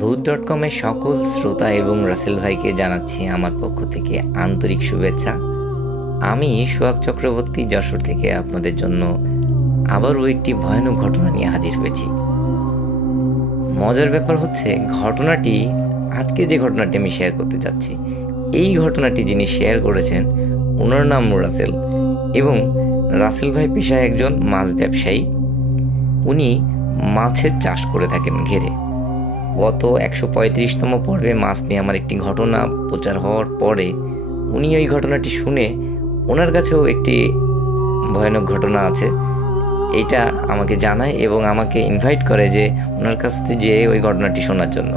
ভূত.কমের সকল শ্রোতা এবং রাসেল ভাইকে জানাচ্ছি আমার পক্ষ থেকে আন্তরিক শুভেচ্ছা। আমি সোহাগ চক্রবর্তী যশোর থেকে আপনাদের জন্য আবারও একটি ভয়ানক ঘটনা নিয়ে হাজির হয়েছি। মজার ব্যাপার হচ্ছে ঘটনাটি আজকে যে ঘটনাটি আমি শেয়ার করতে যাচ্ছি, এই ঘটনাটি যিনি শেয়ার করেছেন ওনার নাম রাসেল, এবং রাসেল ভাই পেশায় একজন মাছ ব্যবসায়ী। উনি মাছের চাষ করে থাকেন ঘেরে। গত 135তম পর্বে মাছ নিয়ে আমার একটি ঘটনা প্রচার হওয়ার পরে উনি ওই ঘটনাটি শুনে ওনার কাছেও একটি ভয়ানক ঘটনা আছে এটা আমাকে জানায় এবং আমাকে ইনভাইট করে যে ওনার কাছ থেকে যেয়ে ওই ঘটনাটি শোনার জন্য।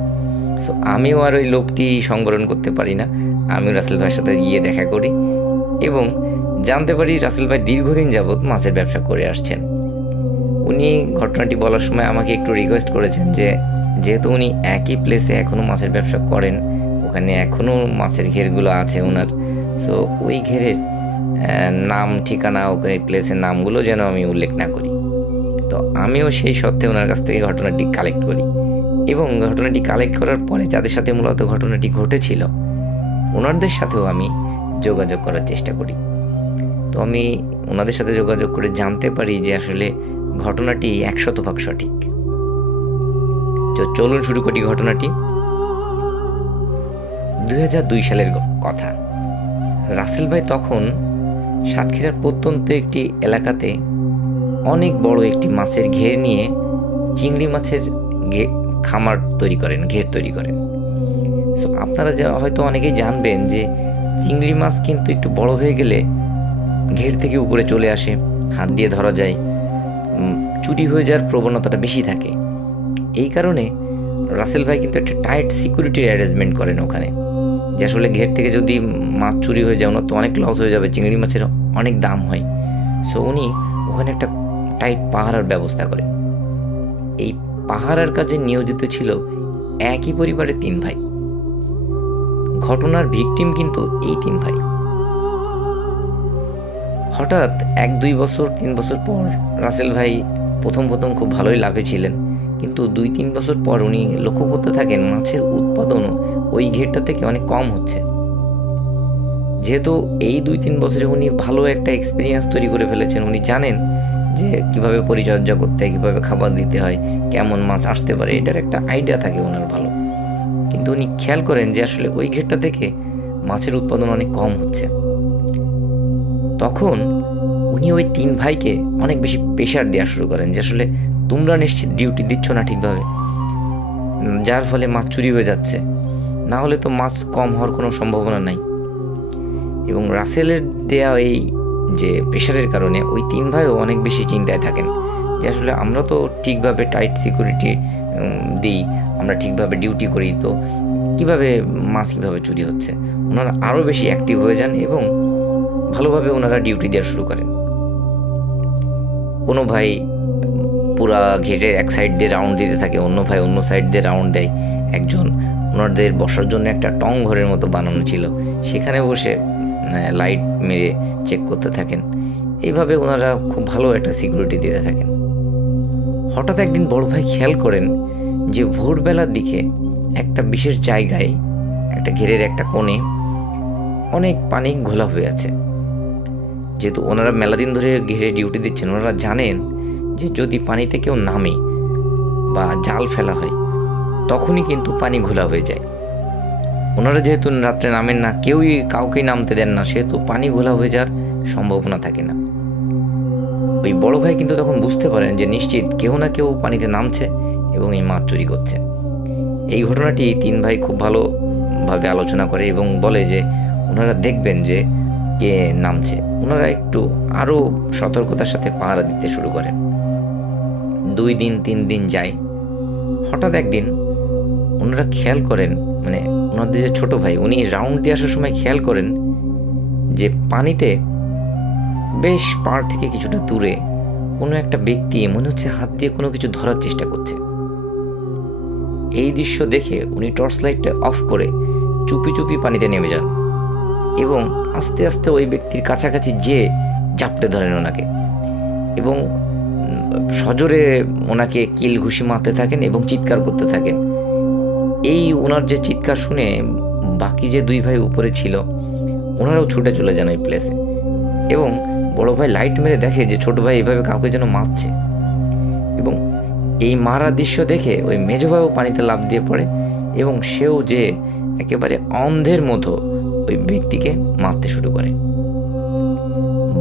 সো আমিও আর ওই লোকটি সংবরণ করতে পারি না, আমিও রাসেল ভাইয়ের সাথে গিয়ে দেখা করি এবং জানতে পারি রাসেল ভাই দীর্ঘদিন যাবৎ মাছের ব্যবসা করে আসছেন। উনি ঘটনাটি বলার সময় আমাকে একটু রিকোয়েস্ট করেছেন যে যেহেতু উনি একই প্লেসে এখনও মাছের ব্যবসা করেন, ওখানে এখনও মাছের ঘেরগুলো আছে ওনার, সো ওই ঘেরের নাম ঠিকানা ওই প্লেসের নামগুলো যেন আমি উল্লেখ না করি। তো আমিও সেই সত্ত্বে ওনার কাছ থেকে ঘটনাটি কালেক্ট করি এবং ঘটনাটি কালেক্ট করার পরে যাদের সাথে মূলত ঘটনাটি ঘটেছিল ওনাদের সাথেও আমি যোগাযোগ করার চেষ্টা করি। তো আমি ওনাদের সাথে যোগাযোগ করে জানতে পারি যে আসলে ঘটনাটি 100% সঠিক। তো চলুন শুরু করি ঘটনাটি। 2002 সালের কথা। রাসেল ভাই তখন সাতক্ষীরার প্রত্যন্ত একটি এলাকাতে অনেক বড় একটি মাছের ঘের নিয়ে চিংড়ি মাছের খামার তৈরি করেন, ঘের তৈরি করেন। সো আপনারা হয়তো অনেকেই জানবেন যে চিংড়ি মাছ কিন্তু একটু বড় হয়ে গেলে ঘের থেকে উপরে চলে আসে, হাত দিয়ে ধরা যায়, চুরি হয়ে যাওয়ার প্রবণতাটা বেশি থাকে। এই কারণে রাসেল ভাই কিন্তু একটা টাইট সিকিউরিটির অ্যারেঞ্জমেন্ট করেন ওখানে, যে আসলে ঘের থেকে যদি মাছ চুরি হয়ে যায় ওনার তো অনেক লস হয়ে যাবে, চিংড়ি মাছের অনেক দাম হয়। সো উনি ওখানে একটা টাইট পাহারার ব্যবস্থা করেন। এই পাহারার কাজে নিয়োজিত ছিল একই পরিবারের 3 ভাই। ঘটনার ভিকটিম কিন্তু এই 3 ভাই। হঠাৎ 1-2 বছর 3 বছর পর রাসেল ভাই প্রথম খুব ভালোই লাভে ছিলেন, কিন্তু 2-3 বছর পর উনি লক্ষ্য করতে থাকেন মাছের উৎপাদনও ওই ঘেরটা থেকে অনেক কম হচ্ছে। যেহেতু এই 2-3 বছরে উনি ভালো একটা এক্সপিরিয়েন্স তৈরি করে ফেলেছেন, উনি জানেন যে কিভাবে পরিচর্যা করতে হয়, কীভাবে খাবার দিতে হয়, কেমন মাছ আসতে পারে, এটার একটা আইডিয়া থাকে ওনার ভালো। কিন্তু উনি খেয়াল করেন যে আসলে ওই ঘেরটা থেকে মাছের উৎপাদন অনেক কম হচ্ছে। তখন উনি ওই 3 ভাইকে অনেক বেশি প্রেশার দেওয়া শুরু করেন যে আসলে তোমরা নিশ্চিত ডিউটি দিচ্ছ না ঠিকভাবে, যার ফলে মাছ চুরি হয়ে যাচ্ছে, না হলে তো মাছ কম হওয়ার কোনো সম্ভাবনা নাই। এবং রাসেলের দেয়া এই যে প্রেশারের কারণে ওই 3 ভাইও অনেক বেশি চিন্তায় থাকেন যে আসলে আমরা তো ঠিকভাবে টাইট সিকিউরিটি দিই, আমরা ঠিকভাবে ডিউটি করি, তো মাছ কীভাবে চুরি হচ্ছে। ওনারা আরও বেশি অ্যাক্টিভ হয়ে যান এবং ভালোভাবে ওনারা ডিউটি দেওয়া শুরু করেন। কোনো ভাই পুরা ঘেরের এক সাইড দিয়ে রাউন্ড দিতে থাকে, অন্য ভাই অন্য সাইড দিয়ে রাউন্ড দেয়। একজন ওনাদের বসার জন্য একটা টং ঘরের মতো বানানো ছিল, সেখানে বসে লাইট মেরে চেক করতে থাকেন। এইভাবে ওনারা খুব ভালো একটা সিকিউরিটি দিতে থাকেন। হঠাৎ একদিন বড় ভাই খেয়াল করেন যে ভোরবেলার দিকে একটা বিশেষ জায়গায়, একটা ঘেরের একটা কোণে অনেক পানি ঘোলা হয়ে আছে। যেহেতু ওনারা মেলা দিন ধরে ঘেরে ডিউটি দিচ্ছেন, ওনারা জানেন যে যদি পানিতে কেউ নামে বা জাল ফেলা হয় তখনই কিন্তু পানি ঘোলা হয়ে যায়। ওনারা যেহেতু রাত্রে নামেন না, কেউই কাউকেই নামতে দেন না, সেহেতু পানি ঘোলা হয়ে যাওয়ার সম্ভাবনা থাকে না। ওই বড় ভাই কিন্তু তখন বুঝতে পারেন যে নিশ্চিত কেউ না কেউ পানিতে নামছে এবং এই মাছ চুরি করছে। এই ঘটনাটি 3 ভাই খুব ভালোভাবে আলোচনা করে এবং বলে যে ওনারা দেখবেন যে কে নামছে। ওনারা একটু আরও সতর্কতার সাথে পাহারা দিতে শুরু করেন। 2 দিন 3 দিন যায়। হঠাৎ একদিন ওনারা খেয়াল করেন, মানে ওনাদের যে ছোট ভাই উনি রাউন্ড দিয়ে আসার সময় খেয়াল করেন যে পানিতে বেশ পাড় থেকে কিছুটা দূরে কোনো একটা ব্যক্তি মনে হচ্ছে হাত দিয়ে কোনো কিছু ধরার চেষ্টা করছে। এই দৃশ্য দেখে উনি টর্চ লাইটটা অফ করে চুপি চুপি পানিতে নেমে যান এবং আস্তে আস্তে ওই ব্যক্তির কাছাকাছি যেয়ে জাপটে ধরেন ওনাকে এবং সজোরে ওনাকে কিল ঘুষি মারতে থাকেন এবং চিৎকার করতে থাকেন এই ওনার যে চিৎকার শুনে বাকি যে দুই ভাই উপরে ছিল ওনারাও ছুটে চলে যান ওই প্লেসে, এবং বড় ভাই লাইট মেরে দেখে যে ছোট ভাই এভাবে কাউকে যেন মারছে, এবং এই মারা দৃশ্য দেখে ওই মেজ ভাইও পানিতে লাফ দিয়ে পড়ে, এবং সেও যে একেবারে অন্ধের মতো ওই ব্যক্তিকে মারতে শুরু করে।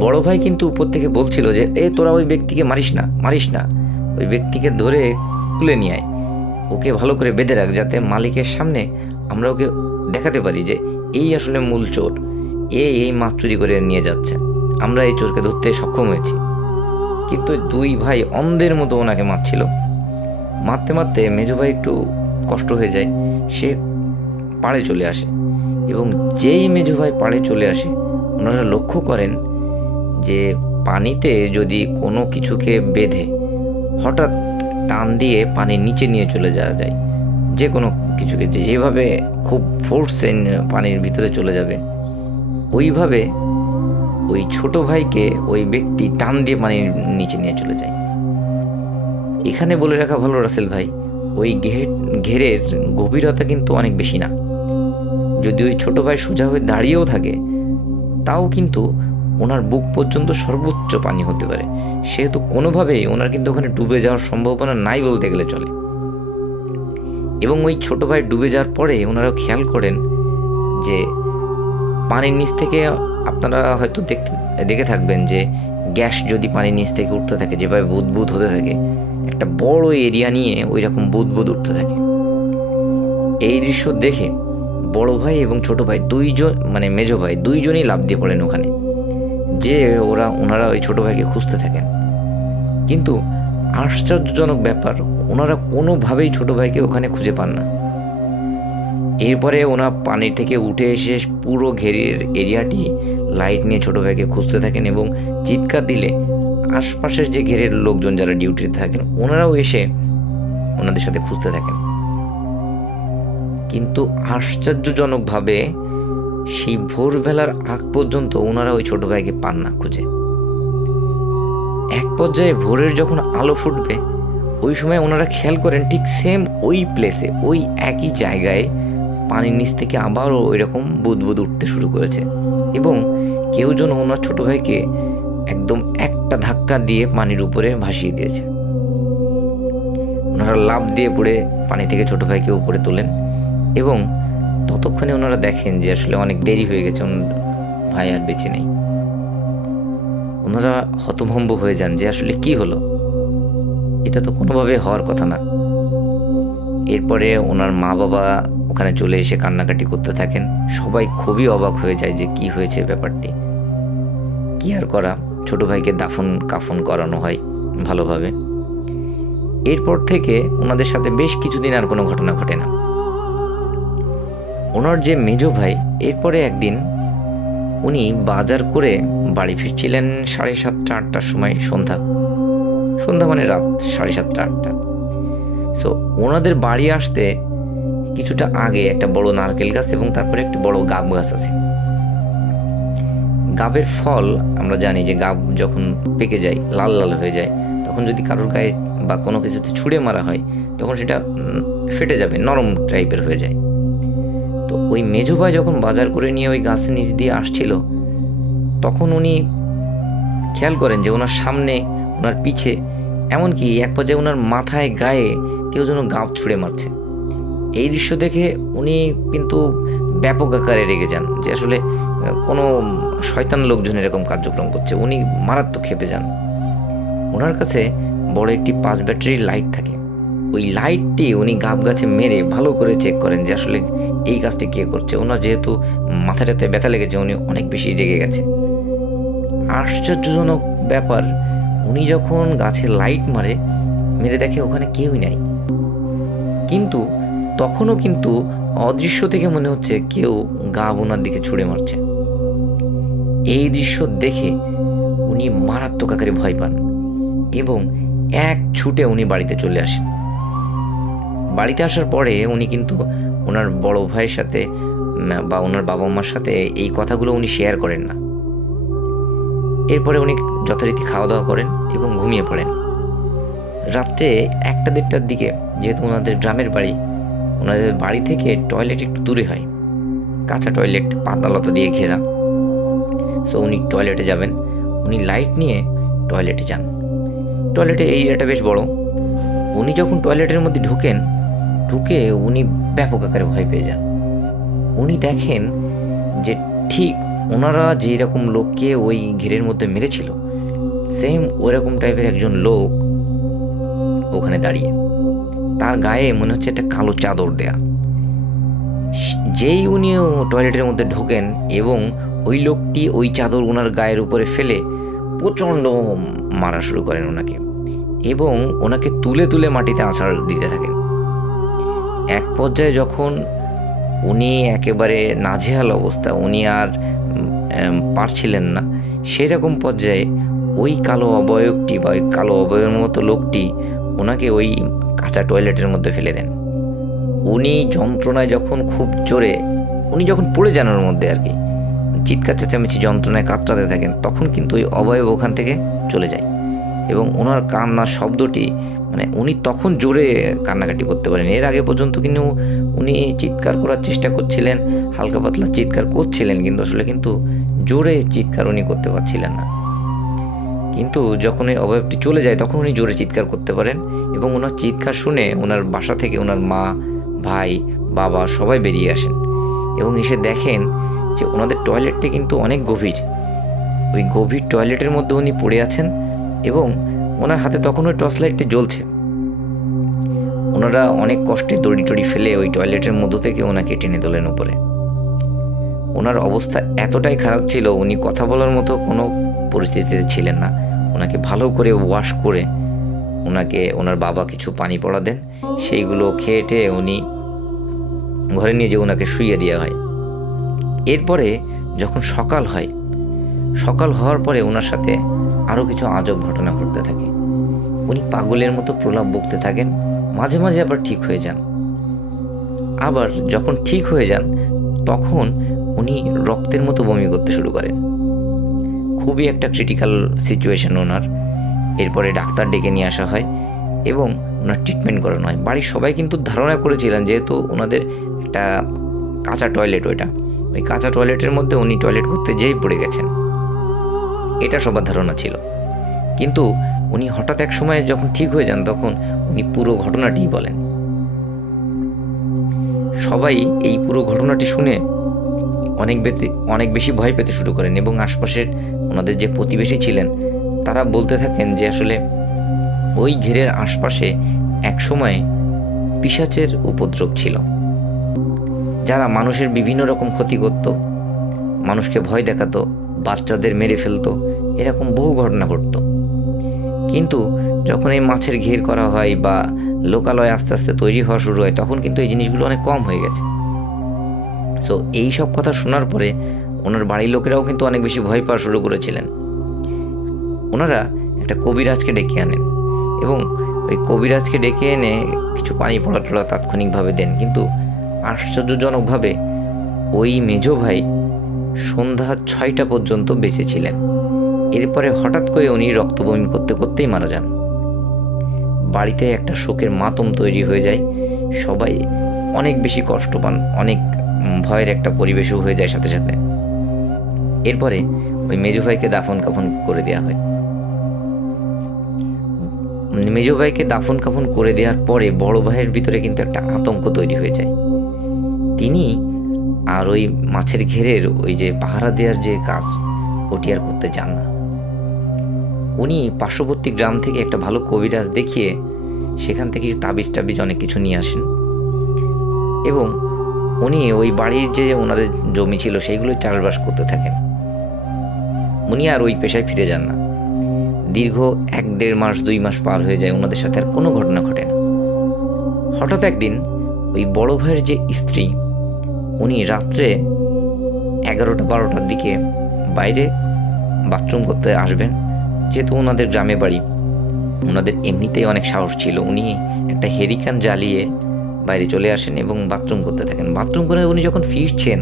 বড় ভাই কিন্তু উপর থেকে বলছিল যে তোরা ওই ব্যক্তিকে মারিস না, ওই ব্যক্তিকে ধরে তুলে নিয়ে আয়, ওকে ভালো করে বেঁধে রাখ, যাতে মালিকের সামনে আমরা ওকে দেখাতে পারি যে এই আসলে মূল চোর, এই মাছ চুরি করে নিয়ে যাচ্ছে, আমরা এই চোরকে ধরতে সক্ষম হয়েছি। কিন্তু দুই ভাই অন্ধের মতো ওনাকে মারছিল। মারতে মারতে মেজো ভাই একটু কষ্ট হয়ে যায়, সে পাড়ে চলে আসে, এবং যেই মেজো ভাই পাড়ে চলে আসে ওনারা লক্ষ্য করেন যে পানিতে যদি কোনো কিছুকে বেঁধে হঠাৎ টান দিয়ে পানির নিচে নিয়ে চলে যাওয়া যায়, যে কোনো কিছুকে যেভাবে খুব ফোর্সে পানির ভিতরে চলে যাবে, ওইভাবে ওই ছোট ভাইকে ওই ব্যক্তি টান দিয়ে পানির নিচে নিয়ে চলে যায়। এখানে বলে রাখা ভালো রাসেল ভাই, ওই ঘেরের গভীরতা কিন্তু অনেক বেশি না। যদি ওই ছোট ভাই সোজা হয়ে দাঁড়িয়েও থাকে তাও কিন্তু ওনার বুক পর্যন্ত সর্বোচ্চ পানি হতে পারে, সেহেতু কোনোভাবেই ওনার কিন্তু ওখানে ডুবে যাওয়ার সম্ভাবনা নাই বলতে গেলে চলে। এবং ওই ছোট ভাই ডুবে যাওয়ার পরে ওনারা খেয়াল করেন যে পানির নিচ থেকে, আপনারা হয়তো দেখে থাকবেন যে গ্যাস যদি পানির নিচ থেকে উঠতে থাকে, যেভাবে বুদবুদ হতে থাকে, একটা বড় এরিয়া নিয়ে ওই রকম বুদবুদ উঠতে থাকে। এই দৃশ্য দেখে বড় ভাই এবং ছোট ভাই দুইজন, মানে মেজো ভাই দুইজনই লাফ দিয়ে পড়েন ওখানে, যে ওনারা ওই ছোট ভাইকে খুঁজতে থাকেন। কিন্তু আশ্চর্যজনক ব্যাপার, ওনারা কোনোভাবেই ছোট ভাইকে ওখানে খুঁজে পান না। এরপরে ওনারা পানির থেকে উঠে এসে পুরো ঘেরের এরিয়াটি লাইট নিয়ে ছোট ভাইকে খুঁজতে থাকেন, এবং চিৎকার দিলে আশপাশের যে ঘেরের লোকজন যারা ডিউটিতে থাকেন ওনারাও এসে ওনাদের সাথে খুঁজতে থাকেন। কিন্তু আশ্চর্যজনকভাবে সেই ভোরবেলার আগ পর্যন্ত ওনারা ওই ছোট ভাইকে পান না খুঁজে। এক পর্যায়ে ভোরের যখন আলো ফুটবে ওই সময় ওনারা খেয়াল করেন ঠিক সেম ওই প্লেসে, ওই একই জায়গায় পানির নিচ থেকে আবারও ওই রকম বুদবুদ উঠতে শুরু করেছে, এবং কেউ যেন ওনার ছোট ভাইকে একদম একটা ধাক্কা দিয়ে পানির উপরে ভাসিয়ে দিয়েছে। ওনারা লাফ দিয়ে পড়ে পানি থেকে ছোট ভাইকে উপরে তোলেন, এবং ততক্ষণে ওনারা দেখেন যে আসলে অনেক দেরি হয়ে গেছে, ভাই আর বেঁচে নেই। ওনারা হতভম্ব হয়ে যান যে আসলে কি হলো, এটা তো কোনোভাবে হওয়ার কথা না। এরপরে ওনার মা বাবা ওখানে চলে এসে কান্নাকাটি করতে থাকেন। সবাই খুবই অবাক হয়ে যায় যে কি হয়েছে ব্যাপারটি। কি আর করা, ছোট ভাইকে দাফন কাফন করানো হয় ভালোভাবে। এরপর থেকে ওনাদের সাথে বেশ কিছুদিন আর কোনো ঘটনা ঘটে না। ওনার যে মেজো ভাই এরপরে একদিন উনি বাজার করে বাড়ি ফিরছিলেন 7:30-8টার সময়, সন্ধ্যা মানে রাত 7:30-8টা। সো ওনাদের বাড়ি আসতে কিছুটা আগে একটা বড় নারকেল গাছ এবং তারপরে একটা বড় গাব গাছ আছে। গাবের ফল আমরা জানি যে গাব যখন পেকে যায়, লাল লাল হয়ে যায়, তখন যদি কারোর গায়ে বা কোনো কিছুতে ছুঁড়ে মারা হয় তখন সেটা ফেটে যাবে, নরম টাইপের হয়ে যায়। তো ওই মেজো ভাই যখন বাজার করে নিয়ে ওই গাছের নিচ দিয়ে আসছিল তখন উনি খেয়াল করেন যে ওনার সামনে, ওনার পিছে, এমনকি এক পর্যায়ে ওনার মাথায় গায়ে কেউ যেন গাব ছুঁড়ে মারছে। এই দৃশ্য দেখে উনি কিন্তু ব্যাপক আকারে রেগে যান যে আসলে কোনো শয়তান লোকজন এরকম কার্যক্রম করছে। উনি মারাত্মক ক্ষেপে যান। ওনার কাছে বড় একটি 5 ব্যাটারির লাইট থাকে। ওই লাইটটি উনি গাব গাছে মেরে ভালো করে চেক করেন যে আসলে এই কাজটি কে করছে। ওনার যেহেতু মাথাটাতে ব্যথা লেগেছে, উনি অনেক বেশি রেগে গেছে। আশ্চর্যজনক ব্যাপার, উনি যখন গাছে লাইট মেরে দেখে ওখানে কেউই নাই, কিন্তু তখনও কিন্তু অদৃশ্য থেকে মনে হচ্ছে কেউ গাব ওনার দিকে ছুঁড়ে মারছে। এই দৃশ্য দেখে উনি মারাত্মক আকারে ভয় পান এবং এক ছুটে উনি বাড়িতে চলে আসেন। বাড়িতে আসার পরে উনি কিন্তু ওনার বড় ভাইয়ের সাথে বা ওনার বাবা মার সাথে এই কথাগুলো উনি শেয়ার করেন না। এরপরে উনি যথারীতি খাওয়া দাওয়া করেন এবং ঘুমিয়ে পড়েন। রাত্রে 1টা-1:30টার দিকে, যেহেতু ওনাদের গ্রামের বাড়ি, ওনাদের বাড়ি থেকে টয়লেট একটু দূরে হয়, কাঁচা টয়লেট, পাতালতা দিয়ে ঘেরা। সো উনি টয়লেটে যাবেন, উনি লাইট নিয়ে টয়লেটে যান। টয়লেটের এরিয়াটা বেশ বড়। উনি যখন টয়লেটের মধ্যে ঢুকে উনি ব্যাপক আকারে ভয় পেয়ে যান। উনি দেখেন যে ঠিক ওনারা যেই রকম লোককে ওই ঘেরের মধ্যে মেরেছিল, সেম ওইরকম টাইপের একজন লোক ওখানে দাঁড়িয়ে। তার গায়ে মনে হচ্ছে একটা কালো চাদর দেয়া। যেই উনিও টয়লেটের মধ্যে ঢোকেন এবং ওই লোকটি ওই চাদর ওনার গায়ের উপরে ফেলে প্রচণ্ড মারা শুরু করেন ওনাকে, এবং ওনাকে তুলে তুলে মাটিতে আছাড় দিতে থাকেন। এক পর্যায়ে যখন উনি একেবারে নাজেহাল অবস্থা, উনি আর পারছিলেন না, সেরকম পর্যায়ে ওই কালো অবয়বটি বা ওই কালো অবয়বের মতো লোকটি ওনাকে ওই কাঁচা টয়লেটের মধ্যে ফেলে দেন। উনি যন্ত্রণায় যখন খুব জোরে উনি যখন পড়ে যান ওর মধ্যে আর কি, চিৎকার চেঁচামেচি যন্ত্রণায় কাতরাতে থাকেন, তখন কিন্তু ওই অবয়ব ওখান থেকে চলে যায় এবং ওনার কান্নার শব্দটি মানে উনি তখন জোরে কান্নাকাটি করতে পারেন। এর আগে পর্যন্ত কিন্তু উনি চিৎকার করার চেষ্টা করছিলেন, হালকা পাতলা চিৎকার করছিলেন, কিন্তু জোরে চিৎকার উনি করতে পারছিলেন না। কিন্তু যখন ওই অবয়বটি চলে যায় তখন উনি জোরে চিৎকার করতে পারেন, এবং ওনার চিৎকার শুনে ওনার বাসা থেকে ওনার মা, ভাই, বাবা সবাই বেরিয়ে আসেন এবং এসে দেখেন যে ওনাদের টয়লেটটি কিন্তু অনেক গভীর। ওই গভীর টয়লেটের মধ্যে উনি পড়ে আছেন এবং ওনার হাতে তখন ওই টর্চ লাইটটি জ্বলছে। ওনারা অনেক কষ্টে দড়ি টড়ি ফেলে ওই টয়লেটের মধ্য থেকে ওনাকে টেনে তোলেন উপরে। ওনার অবস্থা এতটাই খারাপ ছিল, উনি কথা বলার মতো কোনো পরিস্থিতিতে ছিলেন না। ওনাকে ভালো করে ওয়াশ করে ওনাকে ওনার বাবা কিছু পানি পড়া দেন, সেইগুলো খেয়ে উনি ঘরে নিয়ে যেয়ে ওনাকে শুইয়ে দেওয়া হয়। এরপরে যখন সকাল হওয়ার পরে ওনার সাথে আরও কিছু আজব ঘটনা ঘটতে থাকে। উনি পাগলের মতো প্রলাপ বকতে থাকেন, মাঝে মাঝে আবার ঠিক হয়ে যান। আবার যখন ঠিক হয়ে যান তখন উনি রক্তের মতো বমি করতে শুরু করেন। খুবই একটা ক্রিটিক্যাল সিচুয়েশন ওনার। এরপরে ডাক্তার ডেকে নিয়ে আসা হয় এবং ওনার ট্রিটমেন্ট করানো হয়। বাড়ির সবাই কিন্তু ধারণা করেছিলেন, যেহেতু ওনাদের একটা কাঁচা টয়লেট, ওই কাঁচা টয়লেটের মধ্যে উনি টয়লেট করতে যেই পড়ে গেছেন, এটা সবার ধারণা ছিল। কিন্তু উনি হঠাৎ এক সময় যখন ঠিক হয়ে যান তখন উনি পুরো ঘটনাটি বলেন। সবাই এই পুরো ঘটনাটি শুনে অনেক বেশি ভয় পেতে শুরু করেন এবং আশপাশের ওনাদের যে প্রতিবেশী ছিলেন তারা বলতে থাকেন যে আসলে ওই ঘেরের আশপাশে এক সময় পিশাচের উপদ্রব ছিল, যারা মানুষের বিভিন্ন রকম ক্ষতি করত, মানুষকে ভয় দেখাতো, বাচ্চাদের মেরে ফেলতো, এরকম বহু ঘটনা ঘটত। কিন্তু যখন এই মাছের ঘের করা হয় বা লোকালয় আস্তে আস্তে তৈরি হওয়া শুরু হয় তখন কিন্তু এই জিনিসগুলো অনেক কম হয়ে গেছে। সো এই সব কথা শোনার পরে ওনার বাড়ির লোকেরাও কিন্তু অনেক বেশি ভয় পাওয়া শুরু করেছিলেন। ওনারা একটা কবিরাজকে ডেকে আনেন এবং ওই কবিরাজকে ডেকে এনে কিছু পানি পড়া টড়া তাৎক্ষণিকভাবে দেন। কিন্তু আশ্চর্যজনকভাবে ওই মেজো ভাই সন্ধ্যা 6টা পর্যন্ত বেঁচে ছিলেন। এরপরে হঠাৎ করে উনি রক্ত বমি করতে করতেই মারা যান। বাড়িতে একটা শোকের মাতম তৈরি হয়ে যায়, সবাই অনেক বেশি কষ্ট পান, অনেক ভয়ের একটা পরিবেশও হয়ে যায় সাথে সাথে। এরপরে ওই মেজো ভাইকে দাফন কাফন করে দেওয়া হয়। মেজো ভাইকে দাফন কাফন করে দেওয়ার পরে বড় ভাইয়ের ভিতরে কিন্তু একটা আতঙ্ক তৈরি হয়ে যায়। তিনি আর ওই মাছের ঘেরের ওই যে পাহারা দেওয়ার যে কাজ ওটি আর করতে চান না। উনি পার্শ্ববর্তী গ্রাম থেকে একটা ভালো কবিরাজ দেখিয়ে সেখান থেকে তাবিজ অনেক কিছু নিয়ে আসেন এবং উনি ওই বাড়ির যে ওনাদের জমি ছিল সেইগুলো চাষবাস করতে থাকেন। উনি আর ওই পেশায় ফিরে যান না। দীর্ঘ 1-1.5 মাস 2 মাস পার হয়ে যায়, ওনাদের সাথে আর কোনো ঘটনা ঘটে না। হঠাৎ একদিন ওই বড় ভাইয়ের যে স্ত্রী, উনি রাত্রে 11টা-12টার দিকে বাইরে বাথরুম করতে আসবেন। যেহেতু ওনাদের গ্রামে বাড়ি, ওনাদের এমনিতেই অনেক সাহস ছিল, উনি একটা হেরিকান জ্বালিয়ে বাইরে চলে আসেন এবং বাথরুম করতে থাকেন। বাথরুম করে উনি যখন ফিরছেন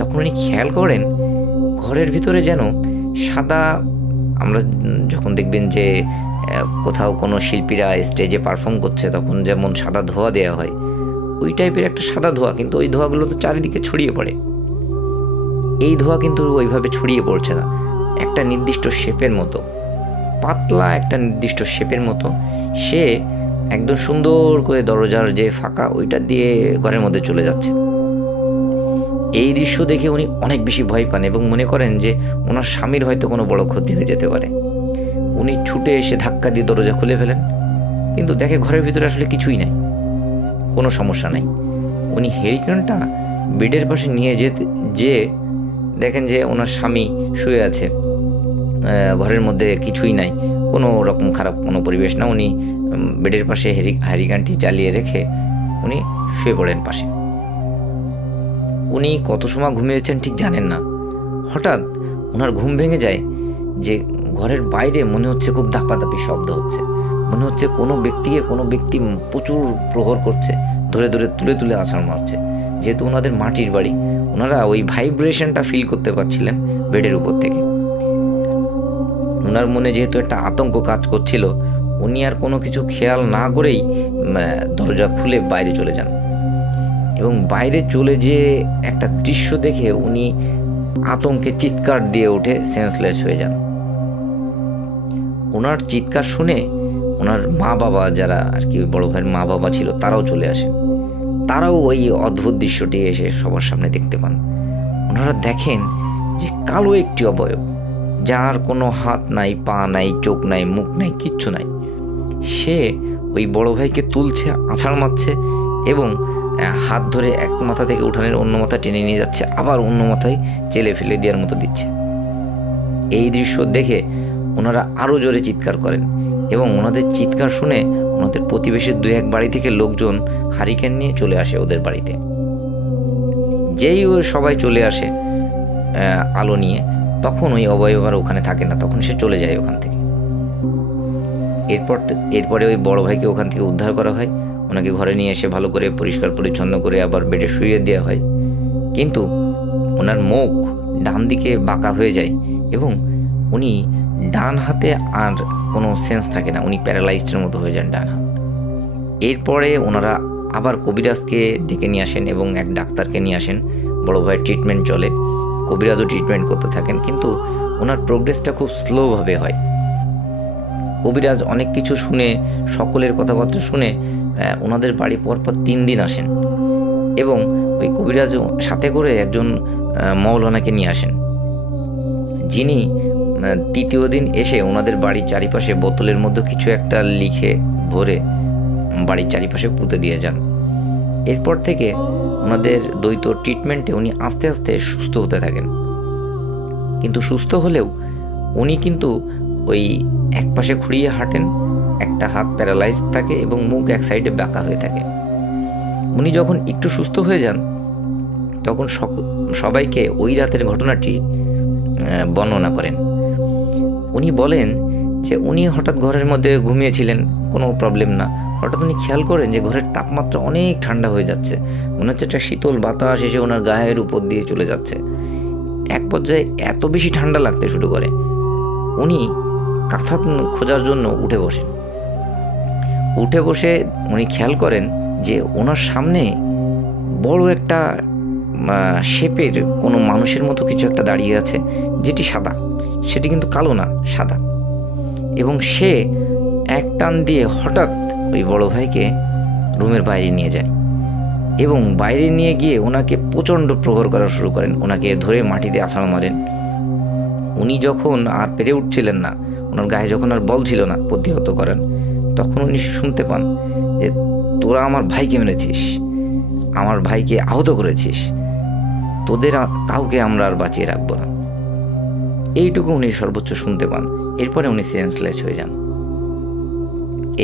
তখন উনি খেয়াল করেন ঘরের ভিতরে যেন সাদা, আমরা যখন দেখবেন যে কোথাও কোনো শিল্পীরা স্টেজে পারফর্ম করছে তখন যেমন সাদা ধোয়া দেওয়া হয়, ওই টাইপের একটা সাদা ধোঁয়া, কিন্তু ওই ধোঁয়াগুলো তো চারিদিকে ছড়িয়ে পড়ে। এই ধোঁয়া কিন্তু ওইভাবে ছড়িয়ে পড়ছে না, একটা নির্দিষ্ট শেপের মতো, পাতলা একটা নির্দিষ্ট শেপের মতো। সে একদম সুন্দর করে দরজার যে ফাঁকা ওইটা দিয়ে ঘরের মধ্যে চলে যাচ্ছে। এই দৃশ্য দেখে উনি অনেক বেশি ভয় পান এবং মনে করেন যে ওনার স্বামীর হয়তো কোনো বড় ক্ষতি হয়ে যেতে পারে। উনি ছুটে এসে ধাক্কা দিয়ে দরজা খুলে ফেলেন, কিন্তু দেখে ঘরের ভিতরে আসলে কিছুই নাই, কোনো সমস্যা নাই। উনি হ্যারিকেনটা বেডের পাশে নিয়ে যে দেখেন যে ওনার স্বামী শুয়ে আছে, ঘরের মধ্যে কিছুই নাই, কোনো রকম খারাপ কোনো পরিবেশ না। উনি বেডের পাশে হ্যারিকেনটি জ্বালিয়ে রেখে উনি শুয়ে পড়েন পাশে। উনি কত সময় ঘুমিয়েছেন ঠিক জানেন না। হঠাৎ ওনার ঘুম ভেঙে যায় যে ঘরের বাইরে মনে হচ্ছে খুব ধাপাধাপি শব্দ হচ্ছে, মনে হচ্ছে কোনো ব্যক্তি প্রচুর প্রহর করছে, ধরে ধরে তুলে তুলে আছাড় মারছে। যেহেতু ওনাদের মাটির বাড়ি, ওনারা ওই ভাইব্রেশনটা ফিল করতে পারছিলেন বেডের উপর থেকে। ওনার মনে যেহেতু একটা আতঙ্ক কাজ করছিল, উনি আর কোনো কিছু খেয়াল না করেই দরজা খুলে বাইরে চলে যান এবং বাইরে চলে যেয়ে একটা দৃশ্য দেখে উনি আতঙ্কে চিৎকার দিয়ে উঠে সেন্সলেস হয়ে যান। ওনার চিৎকার শুনে ওনার মা বাবা, যারা আর কি বড় ভাইয়ের মা বাবা ছিল, তারাও চলে আসেন। তারাও ওই অদ্ভুত দৃশ্যটি এসে সবার সামনে দেখতে পান। ওনারা দেখেন যে কালো একটি অবয়ব, যার কোনো হাত নাই, পা নাই, চোখ নাই, মুখ নাই, কিচ্ছু নাই, সে ওই বড় ভাইকে তুলছে, আছাড় মারছে এবং হাত ধরে এক মাথা থেকে উঠানের অন্য মাথা টেনে নিয়ে যাচ্ছে, আবার অন্য মাথায় চেলে ফেলে দেওয়ার মতো দিচ্ছে। এই দৃশ্য দেখে ওনারা আরও জোরে চিৎকার করেন এবং ওনাদের চিৎকার শুনে ওনাদের প্রতিবেশীর 2-1 বাড়ি থেকে লোকজন হারিকেন নিয়ে চলে আসে ওদের বাড়িতে। যেই ওই সবাই চলে আসে আলো নিয়ে, তখন ওই অবয়ব আর ওখানে থাকে না, তখন সে চলে যায় ওখান থেকে। এরপরে ওই বড় ভাইকে ওখান থেকে উদ্ধার করা হয়, ওনাকে ঘরে নিয়ে এসে ভালো করে পরিষ্কার পরিচ্ছন্ন করে আবার বেডে শুইয়ে দেওয়া হয়। কিন্তু ওনার মুখ ডান দিকে বাঁকা হয়ে যায় এবং উনি ডান হাতে আর কোনো সেন্স থাকে না, উনি প্যারালাইজডের মতো হয়ে যান ডান হাত। এরপরে ওনারা আবার কবিরাজকে ডেকে নিয়ে আসেন এবং এক ডাক্তারকে নিয়ে আসেন। বড় ভাইয়ের ট্রিটমেন্ট চলে, কবিরাজও ট্রিটমেন্ট করতে থাকেন, কিন্তু ওনার প্রোগ্রেসটা খুব স্লোভাবে হয়। কবিরাজ অনেক কিছু শুনে, সকলের কথাবার্তা শুনে ওনাদের বাড়ি পরপর 3 দিন আসেন এবং ওই কবিরাজ সাথে করে একজন মৌলানাকে নিয়ে আসেন, যিনি 3য় দিন এসে ওনাদের বাড়ির চারিপাশে বোতলের মধ্যে কিছু একটা লিখে ভরে বাড়ির চারিপাশে পুঁতে দিয়ে যান। এরপর থেকে ওনাদের দ্বৈত ট্রিটমেন্টে উনি আস্তে আস্তে সুস্থ হতে থাকেন। কিন্তু সুস্থ হলেও উনি কিন্তু ওই এক পাশে খুঁড়িয়ে হাঁটেন, একটা হাত প্যারালাইজ থাকে এবং মুখ এক সাইডে বাঁকা হয়ে থাকে। উনি যখন একটু সুস্থ হয়ে যান, তখন সবাইকে ওই রাতের ঘটনাটি বর্ণনা করেন। উনি বলেন যে উনি হঠাৎ ঘরের মধ্যে ঘুমিয়েছিলেন, কোনো প্রবলেম না। হঠাৎ উনি খেয়াল করেন যে ঘরের তাপমাত্রা অনেক ঠান্ডা হয়ে যাচ্ছে, মনে হচ্ছে একটা শীতল বাতাস এসে ওনার গায়ের উপর দিয়ে চলে যাচ্ছে। এক পর্যায়ে এত বেশি ঠান্ডা লাগতে শুরু করে, উনি কাঁথা খোঁজার জন্য উঠে বসে উনি খেয়াল করেন যে ওনার সামনে বড় একটা শেপের কোনো মানুষের মতো কিছু একটা দাঁড়িয়ে আছে, যেটি সাদা, সেটি কিন্তু কালো না, সাদা। এবং সে এক টান দিয়ে হঠাৎ ওই বড় ভাইকে রুমের বাইরে নিয়ে যায় এবং বাইরে নিয়ে গিয়ে ওনাকে প্রচণ্ড প্রহার করা শুরু করেন, ওনাকে ধরে মাটিতে আছাড় মারেন। উনি যখন আর পেরে উঠছিলেন না, ওনার গায়ে যখন আর বল ছিল না প্রতিহত করেন, তখন উনি শুনতে পান যে তোরা আমার ভাইকে মেরেছিস, আমার ভাইকে আহত করেছিস, তোদের কাউকে আমরা আর বাঁচিয়ে রাখবো না। এইটুকু উনি সর্বোচ্চ শুনতে পান। এরপরে উনি সেন্সলেস হয়ে যান।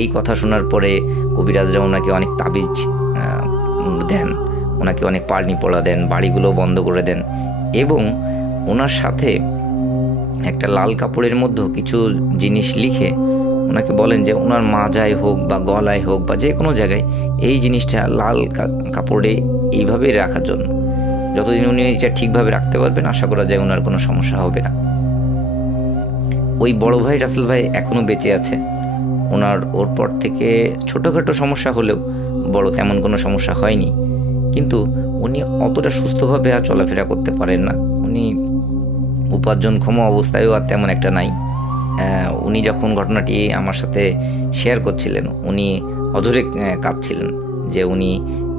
এই কথা শোনার পরে কবিরাজরা ওনাকে অনেক তাবিজ দেন, ওনাকে অনেক পারনি পড়া দেন, বাড়িগুলো বন্ধ করে দেন এবং ওনার সাথে একটা লাল কাপড়ের মধ্যে কিছু জিনিস লিখে ওনাকে বলেন যে ওনার মাজায় হোক বা গলায় হোক বা যে কোনো জায়গায় এই জিনিসটা লাল কাপড়ে এইভাবেই রাখার জন্য। যতদিন উনি এটা ঠিকভাবে রাখতে পারবেন, আশা করা যায় ওনার কোনো সমস্যা হবে না। ওই বড় ভাই রাসেল ভাই এখনও বেঁচে আছে। ওর পর থেকে ছোটোখাটো সমস্যা হলেও বড় তেমন কোনো সমস্যা হয়নি, কিন্তু উনি অতটা সুস্থভাবে আর চলাফেরা করতে পারেন না। উনি উপার্জনক্ষম অবস্থায়ও আর তেমন একটা নাই। উনি যখন ঘটনাটি আমার সাথে শেয়ার করছিলেন, উনি অঝরে কাঁদছিলেন যে উনি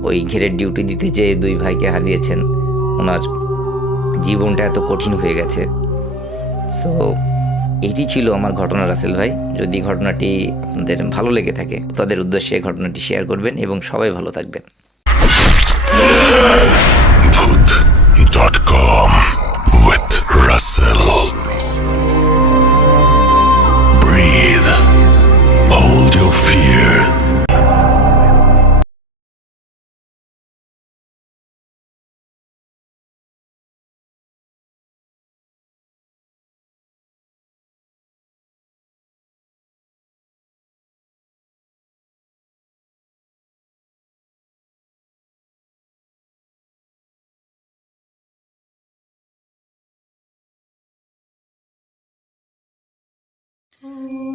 ওই ঘেরের ডিউটি দিতে যেয়ে 2 ভাইকে হারিয়েছেন, ওনার জীবনটা এত কঠিন হয়ে গেছে। সো এটি ছিল আমার ঘটনা রাসেল ভাই। যদি ঘটনাটি আপনাদের ভালো লেগে থাকে তাদের উদ্দেশ্যে ঘটনাটি শেয়ার করবেন এবং সবাই ভালো থাকবেন। Bhuth.com with Russell. Breathe. Hold your fear.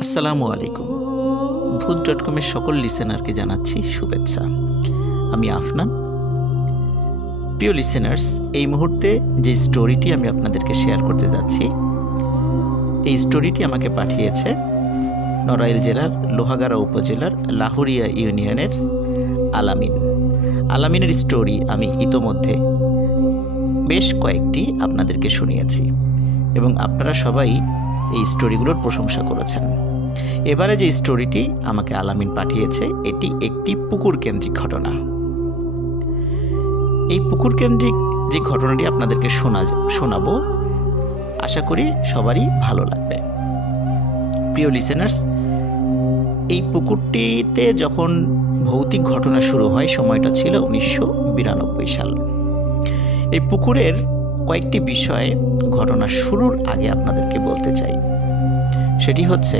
আসসালামু আলাইকুম। ভূত.com-এর সকল লিসেনারকে জানাচ্ছি শুভেচ্ছা। আমি আফনান। প্রিয় লিসেনার্স, এই মুহূর্তে যে স্টোরিটি আমি আপনাদেরকে শেয়ার করতে যাচ্ছি, এই স্টোরিটি আমাকে পাঠিয়েছে নড়াইল জেলার লোহাগাড়া উপজেলার লাহুরিয়া ইউনিয়নের আলামিন। আলামিনের স্টোরি আমি ইতোমধ্যে বেশ কয়েকটি আপনাদেরকে শুনিয়েছি এবং আপনারা সবাই এই স্টোরিগুলোর প্রশংসা করেছেন। এবারে যে স্টোরিটি আমাকে আলামিন পাঠিয়েছে, এটি একটি পুকুর কেন্দ্রিক ঘটনা। এই পুকুর কেন্দ্রিক যে ঘটনাটি আপনাদেরকে শোনাবো, আশা করি সবারই ভালো লাগবে। প্রিয় লিসেনার্স, এই পুকুরটিতে যখন ভৌতিক ঘটনা শুরু হয়, সময়টা ছিল 1992 সাল। এই পুকুরের কয়েকটি বিষয়ে ঘটনা শুরুর আগে আপনাদেরকে বলতে চাই। সেটি হচ্ছে,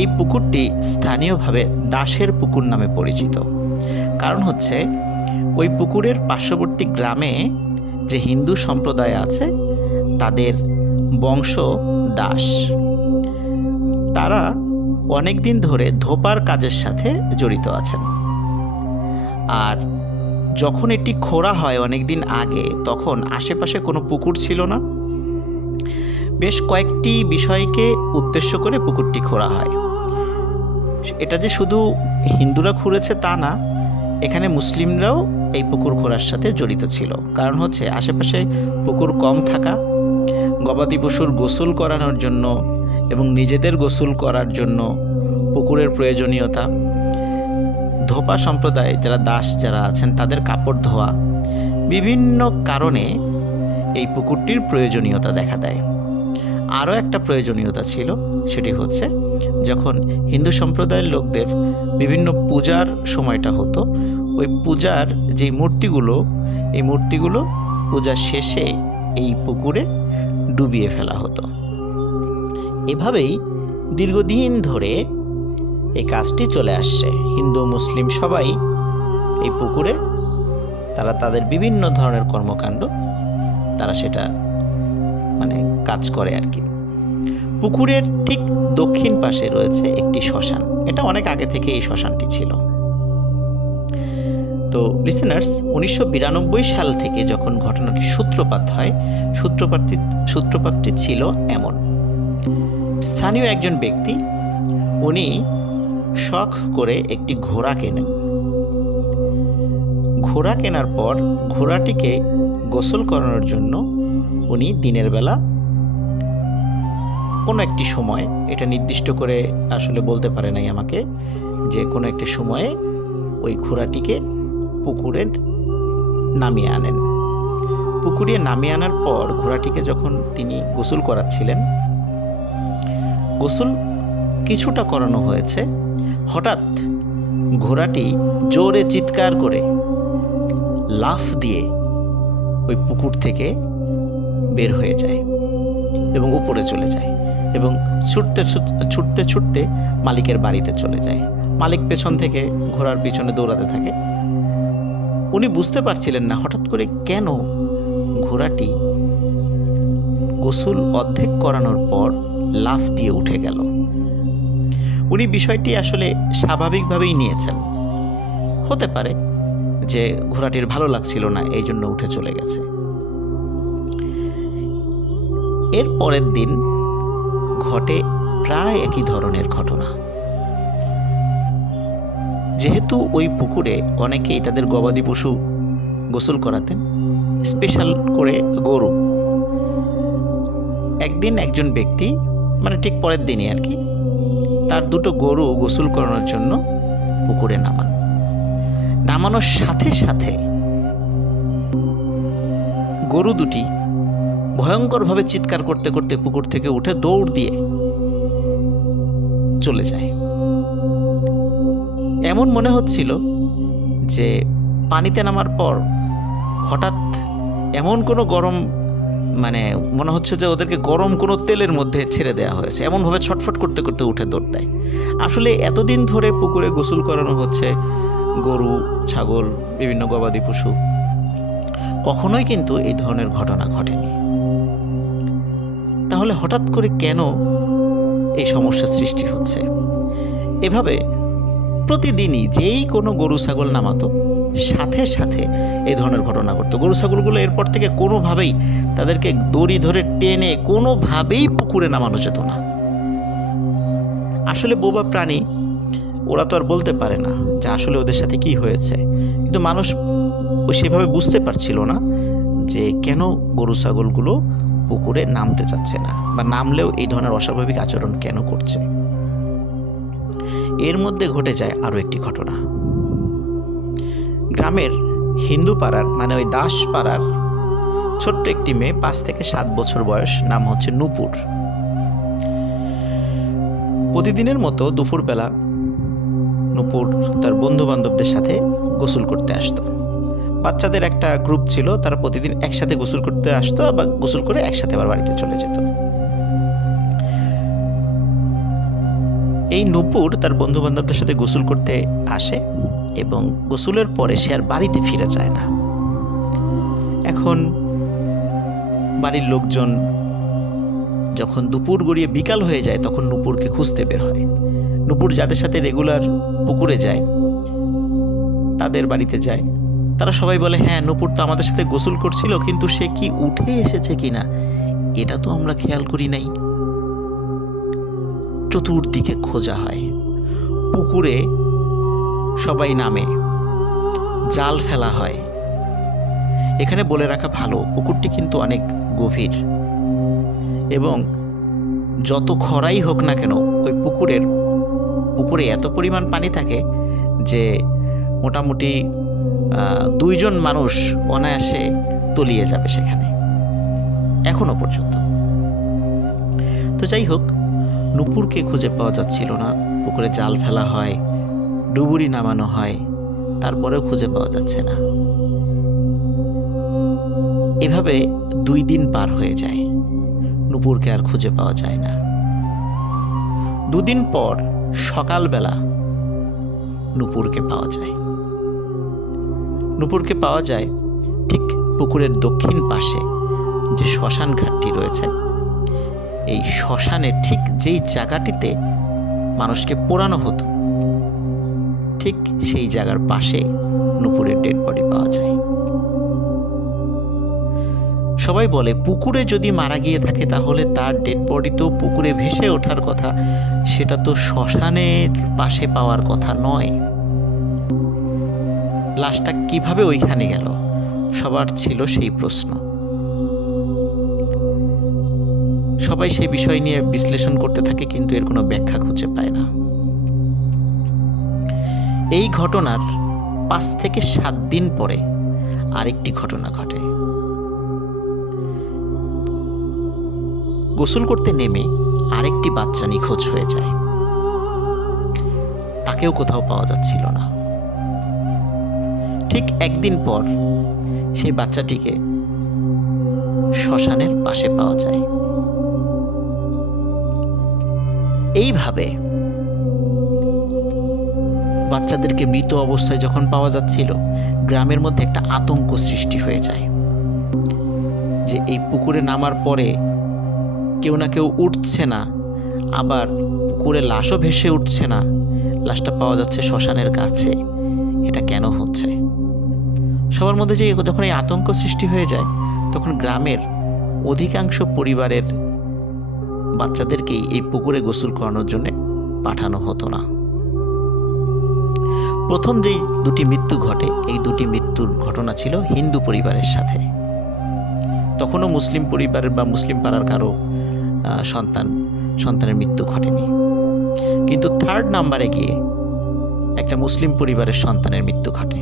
এই পুকুরটি স্থানীয়ভাবে দাসের পুকুর নামে পরিচিত। কারণ হচ্ছে, ওই পুকুরের পার্শ্ববর্তী গ্রামে যে হিন্দু সম্প্রদায় আছে, তাদের বংশ দাস। তারা অনেক দিন ধরে ধোপার কাজের সাথে জড়িত আছেন। আর যখন এটি খোঁড়া হয় অনেক দিন আগে, তখন আশেপাশে কোনো পুকুর ছিল না। বেশ কয়েকটি বিষয়কে উদ্দেশ্য করে পুকুরটি খোঁড়া হয়। এটা যে শুধু হিন্দুরা খুঁড়েছে তা না, এখানে মুসলিমরাও এই পুকুর খোঁড়ার সাথে জড়িত ছিল। কারণ হচ্ছে, আশেপাশে পুকুর কম থাকা, গবাদি পশুর গোসল করানোর জন্য এবং নিজেদের গোসল করার জন্য পুকুরের প্রয়োজনীয়তা, ধোপা সম্প্রদায় যারা দাস যারা আছেন তাদের কাপড় ধোয়া, বিভিন্ন কারণে এই পুকুরটির প্রয়োজনীয়তা দেখা দেয়। আরও একটা প্রয়োজনীয়তা ছিল, সেটি হচ্ছে যখন হিন্দু সম্প্রদায়ের লোকদের বিভিন্ন পূজার সময়টা হতো, ওই পূজার যে মূর্তিগুলো, এই মূর্তিগুলো পূজার শেষে এই পুকুরে ডুবিয়ে ফেলা হতো। এভাবেই দীর্ঘদিন ধরে এই কাজটি চলে আসছে। হিন্দু মুসলিম সবাই এই পুকুরে তারা তাদের বিভিন্ন ধরনের কর্মকাণ্ড তারা সেটা কাজ করে আর কি। পুকুরের ঠিক দক্ষিণ পাশে রয়েছে একটি শ্মশান। এটা অনেক আগে থেকে এই শ্মশানটি ছিল। তো লিসেনার্স, 1992 সাল থেকে যখন ঘটনাটি সূত্রপাত হয়, সূত্রপাতটি ছিল এমন। স্থানীয় একজন ব্যক্তি, উনি শখ করে একটি ঘোড়া কেনেন। ঘোড়া কেনার পর ঘোড়াটিকে গোসল করানোর জন্য উনি দিনের বেলা কোনো একটি সময়, এটা নির্দিষ্ট করে আসলে বলতে পারে নাই আমাকে, যে কোনো একটি সময়ে ওই ঘোড়াটিকে পুকুরে নামিয়ে আনেন। পুকুরে নামিয়ে আনার পর ঘোড়াটিকে যখন তিনি গোসল করাচ্ছিলেন, গোসল কিছুটা করানো হয়েছে, হঠাৎ ঘোড়াটি জোরে চিৎকার করে লাফ দিয়ে ওই পুকুর থেকে বের হয়ে যায় এবং উপরে চলে যায় এবং ছুটতে ছুটতে মালিকের বাড়িতে চলে যায়। মালিক পেছন থেকে ঘোড়ার পিছনে দৌড়াতে থাকে। উনি বুঝতে পারছিলেন না হঠাৎ করে কেন ঘোড়াটি গোসল অর্ধেক করানোর পর লাফ দিয়ে উঠে গেল। উনি বিষয়টি আসলে স্বাভাবিকভাবেই নিয়েছেন হতে পারে যে ঘোড়াটির ভালো লাগছিল না, এই জন্য উঠে চলে গেছে। এর পরের দিন ঘটে প্রায় একই ধরনের ঘটনা। যেহেতু ওই পুকুরে অনেকেই তাদের গবাদি পশু গোসল করাতেন, স্পেশাল করে গরু। একদিন একজন ব্যক্তি, মানে ঠিক পরের দিনই আর কি, তার দুটো গরু গোসল করানোর জন্য পুকুরে নামানোর সাথে সাথে গরু দুটি ভয়ঙ্করভাবে চিৎকার করতে করতে পুকুর থেকে উঠে দৌড় দিয়ে চলে যায়। এমন মনে হচ্ছিল যে পানিতে নামার পর হঠাৎ এমন কোনো গরম, মানে মনে হচ্ছে যে ওদেরকে গরম কোনো তেলের মধ্যে ছেড়ে দেওয়া হয়েছে, এমনভাবে ছটফট করতে করতে উঠে দৌড় দেয়। আসলে এতদিন ধরে পুকুরে গোসল করানো হচ্ছে গরু, ছাগল, বিভিন্ন গবাদি পশু, কখনোই কিন্তু এই ধরনের ঘটনা ঘটেনি। তাহলে হঠাৎ করে কেন এই সমস্যার সৃষ্টি হচ্ছে? এভাবে প্রতিদিনই যেই কোনো গরু ছাগল নামাতো, সাথে সাথে এই ধরনের ঘটনা ঘটতো। গরু ছাগলগুলো এরপর থেকে কোনোভাবেই তাদেরকে দড়ি ধরে টেনে কোনোভাবেই পুকুরে নামানো যেত না। আসলে বোবা প্রাণী, ওরা তো আর বলতে পারে না যে আসলে ওদের সাথে কি হয়েছে, কিন্তু মানুষ সেভাবে বুঝতে পারছিল না যে কেন গরু ছাগলগুলো পুকুরে নামতে চাচ্ছে না, বা নামলেও এই ধরনের অস্বাভাবিক আচরণ কেন করছে। এর মধ্যে ঘটে যায় আরও একটি ঘটনা। গ্রামের হিন্দু পাড়ার, মানে ওই দাস পাড়ার ছোট্ট একটি মেয়ে, 5 থেকে 7 বছর বয়স, নাম হচ্ছে নূপুর। প্রতিদিনের মতো দুপুরবেলা নূপুর তার বন্ধু বান্ধবদের সাথে গোসল করতে আসতো। বাচ্চাদের একটা গ্রুপ ছিল, তারা প্রতিদিন একসাথে গোসল করতে আসতো, বা গোসল করে একসাথে আবার বাড়িতে চলে যেত। এই নূপুর তার বন্ধু বান্ধবদের সাথে গোসল করতে আসে এবং গোসলের পরে সে আর বাড়িতে ফিরে যায় না। এখন বাড়ির লোকজন যখন দুপুর গড়িয়ে বিকাল হয়ে যায়, তখন নূপুরকে খুঁজতে বের হয়। নূপুর যাদের সাথে রেগুলার পুকুরে যায়, তাদের বাড়িতে যায়। তারা সবাই বলে, হ্যাঁ, নূপুর তো আমাদের সাথে গোসল করছিল, কিন্তু সে কি উঠে এসেছে কিনা এটা তো আমরা খেয়াল করি নাই। চতুর্দিকে খোঁজা হয়, পুকুরে সবাই নামে, জাল ফেলা হয়। এখানে বলে রাখা ভালো, পুকুরটি কিন্তু অনেক গভীর, এবং যত খরাই হোক না কেন ওই পুকুরে এত পরিমাণ পানি থাকে যে মোটামুটি 2 জন মানুষ অনায়াসে তলিয়ে যাবে সেখানে, এখনো পর্যন্ত। তো যাই হোক, নূপুরকে খুঁজে পাওয়া যাচ্ছিল না। পুকুরে জাল ফেলা হয়, ডুবুরি নামানো হয়, তারপরেও খুঁজে পাওয়া যাচ্ছে না। এভাবে 2 দিন পার হয়ে যায়, নূপুরকে আর খুঁজে পাওয়া যায় না। 2 দিন পর সকালবেলা নূপুরকে পাওয়া যায়। নূপুরকে পাওয়া যায় ঠিক পুকুরের দক্ষিণ পাশে যে শ্মশান ঘাটটি রয়েছে, এই শ্মশানের ঠিক যেই জায়গাটিতে মানুষকে পোড়ানো হতো, ঠিক সেই জায়গার পাশে নূপুরের ডেড বডি পাওয়া যায়। সবাই বলে, পুকুরে যদি মারা গিয়ে থাকে তাহলে তার ডেড বডি তো পুকুরে ভেসে ওঠার কথা, সেটা তো শ্মশানের পাশে পাওয়ার কথা নয়। লাশটা কিভাবে ওইখানে গেল, সবার ছিল সেই প্রশ্ন। সবাই সেই বিষয় নিয়ে বিশ্লেষণ করতে থাকে, কিন্তু এর কোনো ব্যাখ্যা খুঁজে পায় না। এই ঘটনার 5 থেকে 7 দিন পরে আরেকটি ঘটনা ঘটে। গোসল করতে নেমে আরেকটি বাচ্চা নিখোঁজ হয়ে যায়। তাকেও কোথাও পাওয়া যাচ্ছিল না। ঠিক 1 দিন পর সেই বাচ্চাটিকে শ্মশানের পাশে পাওয়া যায়। এইভাবে বাচ্চাদেরকে মৃত অবস্থায় যখন পাওয়া যাচ্ছিল, গ্রামের মধ্যে একটা আতঙ্ক সৃষ্টি হয়ে যায় যে এই পুকুরে নামার পরে কেউ না কেউ উঠছে না, আবার পুকুরে লাশও ভেসে উঠছে না, লাশটা পাওয়া যাচ্ছে শ্মশানের কাছে। এটা কেন হচ্ছে। সবার মধ্যে যে যখন এই আতঙ্ক সৃষ্টি হয়ে যায়, তখন গ্রামের অধিকাংশ পরিবারের বাচ্চাদেরকেই এই পুকুরে গোসল করানোর জন্য পাঠানো হতো না। প্রথম যেই দুটি মৃত্যু ঘটে, এই দুটি মৃত্যুর ঘটনা ছিল হিন্দু পরিবারের সাথে। তখনও মুসলিম পরিবারের বা মুসলিম পাড়ার কারো সন্তানের মৃত্যু ঘটেনি। কিন্তু থার্ড নাম্বারে গিয়ে একটা মুসলিম পরিবারের সন্তানের মৃত্যু ঘটে।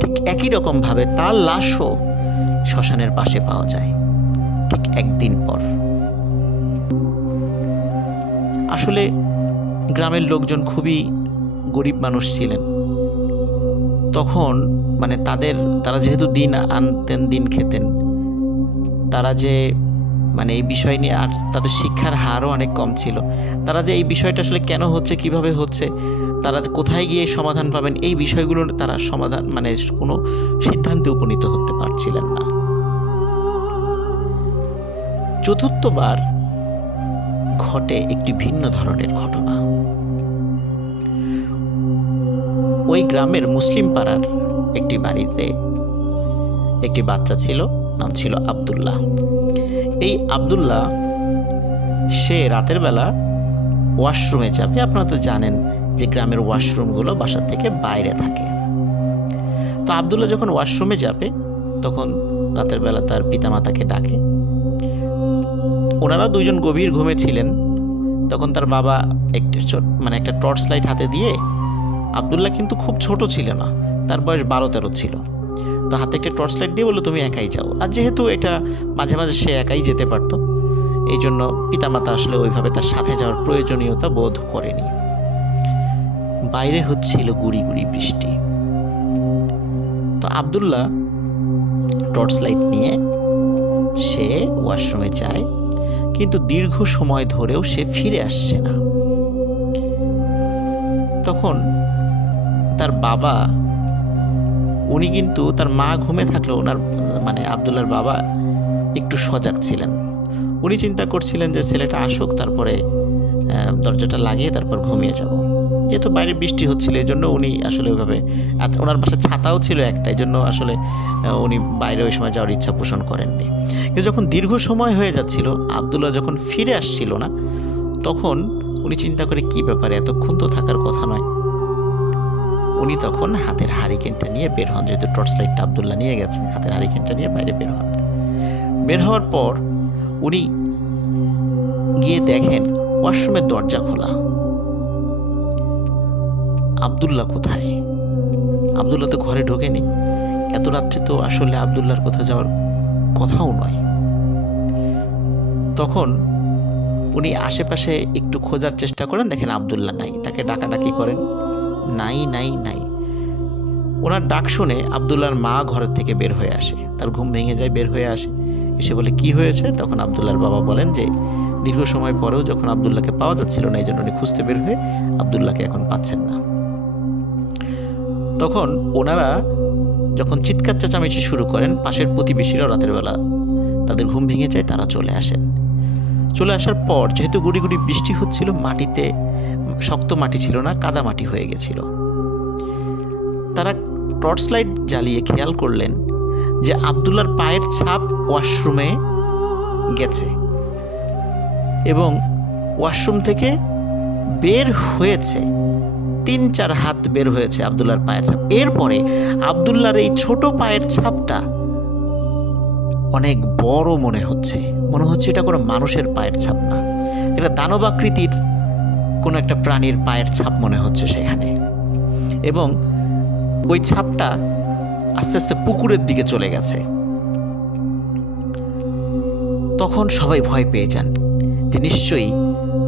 ঠিক একই রকমভাবে তার লাশও শ্মশানের পাশে পাওয়া যায় ঠিক একদিন পর। আসলে গ্রামের লোকজন খুবই গরিব মানুষ ছিলেন তখন, মানে তারা যেহেতু দিন আনতেন দিন খেতেন, তারা যে মানে এই বিষয় নিয়ে, আর তাদের শিক্ষার হারও অনেক কম ছিল, তারা যে এই বিষয়টা আসলে কেন হচ্ছে, কিভাবে হচ্ছে, তারা কোথায় গিয়ে সমাধান পাবেন, এই বিষয়গুলোর তারা সমাধান মানে কোনো সিদ্ধান্তে উপনীত হতে পারছিলেন না। চতুর্থবার ঘটে একটি ভিন্ন ধরনের ঘটনা। ওই গ্রামের মুসলিম পাড়ার একটি বাড়িতে একটি বাচ্চা ছিল, নাম ছিল আব্দুল্লাহ। এই আব্দুল্লাহ সে রাতের বেলা ওয়াশরুমে যাবে। আপনারা তো জানেন যে গ্রামের ওয়াশরুমগুলো বাসার থেকে বাইরে থাকে। তো আব্দুল্লাহ যখন ওয়াশরুমে যাবে তখন রাতের বেলা তার পিতামাতাকে ডাকে। ওনারা দুইজন গভীর ঘুমে ছিলেন। তখন তার বাবা একটা টর্চ লাইট হাতে দিয়ে, আব্দুল্লাহ কিন্তু খুব ছোট ছিল না, তার বয়স 12-13 ছিল, তো হাতে একটা টর্চ লাইট দিয়ে বললো তুমি একাই যাও। আর যেহেতু এটা মাঝে মাঝে সে একাই যেতে পারত, এই জন্য পিতামাতা আসলে ওইভাবে তার সাথে যাওয়ার প্রয়োজনীয়তা বোধ করেনি। বাইরে হচ্ছিল গুড়ি গুড়ি বৃষ্টি। তো আব্দুল্লাহ টর্চ লাইট নিয়ে সে ওয়াশরুমে যায়, কিন্তু দীর্ঘ সময় ধরেও সে ফিরে আসছে না। তখন তার বাবা, উনি কিন্তু তার মা ঘুমে থাকলেও ওনার মানে আব্দুল্লাহর বাবা একটু সজাগ ছিলেন। উনি চিন্তা করছিলেন যে ছেলেটা আসুক, তারপরে দরজাটা লাগিয়ে তারপর ঘুমিয়ে যাব। যেহেতু বাইরে বৃষ্টি হচ্ছিল এই জন্য উনি আসলে ওইভাবে, ওনার বাসায় ছাতাও ছিল একটা, এই জন্য আসলে উনি বাইরে ওই সময় যাওয়ার ইচ্ছা পোষণ করেননি। কিন্তু যখন দীর্ঘ সময় হয়ে যাচ্ছিল, আব্দুল্লাহ যখন ফিরে আসছিল না, তখন উনি চিন্তা করে কি ব্যাপারে, এতক্ষণ তো থাকার কথা নয়। উনি তখন হাতের হারিকেনটা নিয়ে বের হন, যেহেতু টর্চ লাইটটা আব্দুল্লাহ নিয়ে গেছে, হাতের হারিকেনটা নিয়ে বাইরে বের হন। বের হওয়ার পর উনি গিয়ে দেখেন ওয়াশরুমের দরজা খোলা। আব্দুল্লাহ কোথায়? আব্দুল্লাহ তো ঘরে ঢোকেনি। এত রাত্রে তো আসলে আব্দুল্লাহর কোথাও যাওয়ার কথাও নয়। তখন উনি আশেপাশে একটু খোঁজার চেষ্টা করেন, দেখেন আব্দুল্লাহ নাই। তাকে ডাকাডাকি করেন, নাই নাই নাই। ওনার ডাক শুনে আব্দুল্লাহর মা ঘরের থেকে বের হয়ে আসে, তার ঘুম ভেঙে যায়, বের হয়ে আসে, এসে বলে কি হয়েছে। তখন আব্দুল্লাহর বাবা বলেন যে দীর্ঘ সময় পরেও যখন আব্দুল্লাহকে পাওয়া যাচ্ছিল না, এই জন্য উনি খুঁজতে বের হয়ে আব্দুল্লাহকে এখন পাচ্ছেন না। তখন ওনারা যখন চিৎকার চেঁচামেচি শুরু করেন, পাশের প্রতিবেশীরাও রাতের বেলা তাদের ঘুম ভেঙে যায়, তারা চলে আসেন। চলে আসার পর যেহেতু গুড়ি গুড়ি বৃষ্টি হচ্ছিল, মাটিতে শক্ত মাটি ছিল না, কাদা মাটি হয়ে গেছিল। তারা টর্চ লাইট জ্বালিয়ে খেয়াল করলেন যে আব্দুল্লাহর পায়ের ছাপ ওয়াশরুমে গেছে এবং ওয়াশরুম থেকে বের হয়েছে 3-4 হাত বের হয়েছে আব্দুল্লাহর পায়ের ছাপ। এরপরে আব্দুল্লাহর এই ছোট পায়ের ছাপটা অনেক বড় মনে হচ্ছে এটা কোনো মানুষের পায়ের ছাপ না, এটা দানবাকৃতির কোনো একটা প্রাণীর পায়ের ছাপ মনে হচ্ছে সেখানে। এবং ওই ছাপটা আস্তে আস্তে পুকুরের দিকে চলে গেছে। তখন সবাই ভয় পেয়ে যান যে নিশ্চয়ই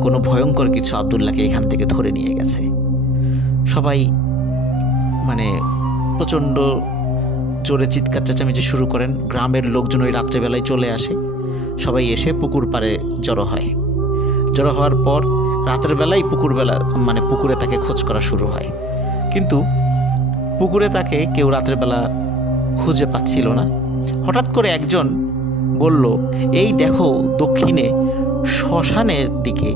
কোনো ভয়ঙ্কর কিছু আব্দুল্লাহকে এখান থেকে ধরে নিয়ে গেছে। সবাই মানে প্রচণ্ড জোরে চিৎকার চেঁচামেচি শুরু করেন। গ্রামের লোকজন ওই রাত্রেবেলায় চলে আসে, সবাই এসে পুকুর পাড়ে জড়ো হয়। জড়ো হওয়ার পর রাতের বেলায় পুকুরে তাকে খোঁজ করা শুরু হয়, কিন্তু পুকুরে তাকে কেউ রাতের বেলা খুঁজে পাচ্ছিল না। হঠাৎ করে একজন বলল, এই দেখো দক্ষিণে শ্মশানের দিকে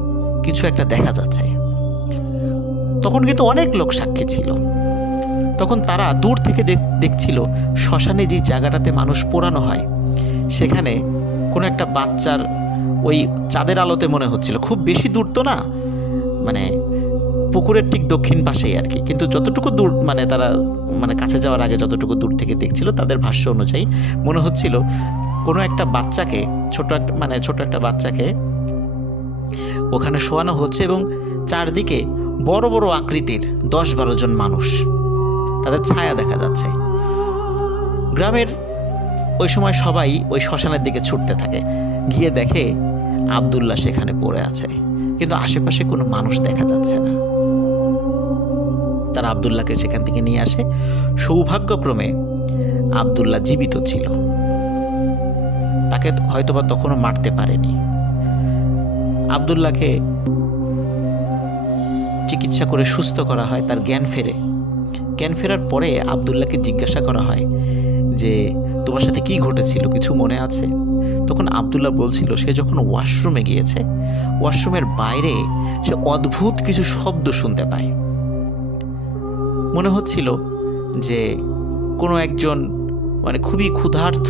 কিছু একটা দেখা যাচ্ছে। তখন কিন্তু অনেক লোক সাক্ষী ছিল। তখন তারা দূর থেকে দেখছিল শ্মশানে যে জায়গাটাতে মানুষ পোড়ানো হয় সেখানে কোনো একটা বাচ্চার ওই চাঁদের আলোতে মনে হচ্ছিল, খুব বেশি দূর তো না, মানে পুকুরের ঠিক দক্ষিণ পাশেই আর কি, কিন্তু যতটুকু দূর মানে তারা মানে কাছে যাওয়ার আগে যতটুকু দূর থেকে দেখছিল তাদের ভাষ্য অনুযায়ী মনে হচ্ছিল কোনো একটা বাচ্চাকে ছোট একটা বাচ্চাকে ওখানে শোয়ানো হচ্ছে এবং চারদিকে বড় বড় আকৃতির 10-12 জন মানুষ, তাদের ছায়া দেখা যাচ্ছে। গ্রামের ওই সময় সবাই ওই শ্মশানের দিকে ছুটতে থাকে, গিয়ে দেখে আব্দুল্লাহ সেখানে পড়ে আছে, কিন্তু আশেপাশে কোনো মানুষ দেখা যাচ্ছে না। তারা আব্দুল্লাহকে সেখান থেকে নিয়ে আসে। সৌভাগ্যক্রমে আব্দুল্লাহ জীবিত ছিল, তাকে হয়তোবা তখনও মারতে পারেনি। আব্দুল্লাহকে চিকিৎসা করে সুস্থ করা হয়, তার জ্ঞান ফেরে। জ্ঞান ফেরার পরে আব্দুল্লাহকে জিজ্ঞাসা করা হয় যে তোমার সাথে কি ঘটেছিল, কিছু মনে আছে? তখন আব্দুল্লাহ বলছিল সে যখন ওয়াশরুমে গিয়েছে, ওয়াশরুমের বাইরে সে অদ্ভুত কিছু শব্দ শুনতে পায়। মনে হচ্ছিল যে কোনো একজন মানে খুবই ক্ষুধার্ত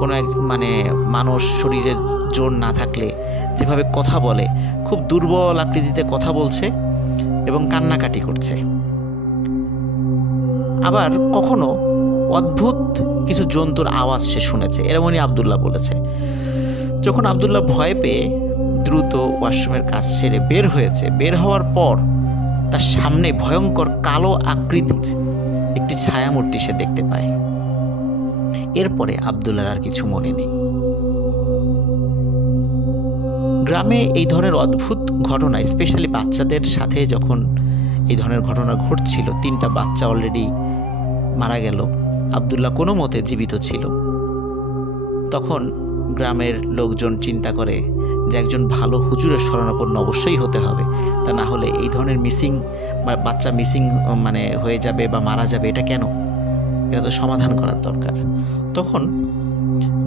কোনো এক মানে মানুষ, শরীরে জোর না থাকলে যেভাবে কথা বলে, খুব দুর্বল আকৃতিতে কথা বলছে এবং কান্নাকাটি করছে। আবার কখনো অদ্ভুত কিছু জন্তুর আওয়াজ সে শুনেছে, এরকমই আব্দুল্লাহ বলেছে। যখন আব্দুল্লাহ ভয় পেয়ে দ্রুত ওয়াশরুমের কাজ সেরে বের হয়েছে, বের হওয়ার পর তার সামনে ভয়ঙ্কর কালো আকৃতির একটি ছায়ামূর্তি সে দেখতে পায়। এরপরে আব্দুল্লাহর আর কিছু মনে নেই। গ্রামে এই ধরনের অদ্ভুত ঘটনা, স্পেশালি বাচ্চাদের সাথে যখন এই ধরনের ঘটনা ঘটছিল, 3টা বাচ্চা অলরেডি মারা গেল, আব্দুল্লাহ কোনো মতে জীবিত ছিল, তখন গ্রামের লোকজন চিন্তা করে যে একজন ভালো হুজুরের শরণাপন্ন অবশ্যই হতে হবে, তা না হলে এই ধরনের বাচ্চা মিসিং মানে হয়ে যাবে বা মারা যাবে, এটা কেন, এটা তো সমাধান করার দরকার। তখন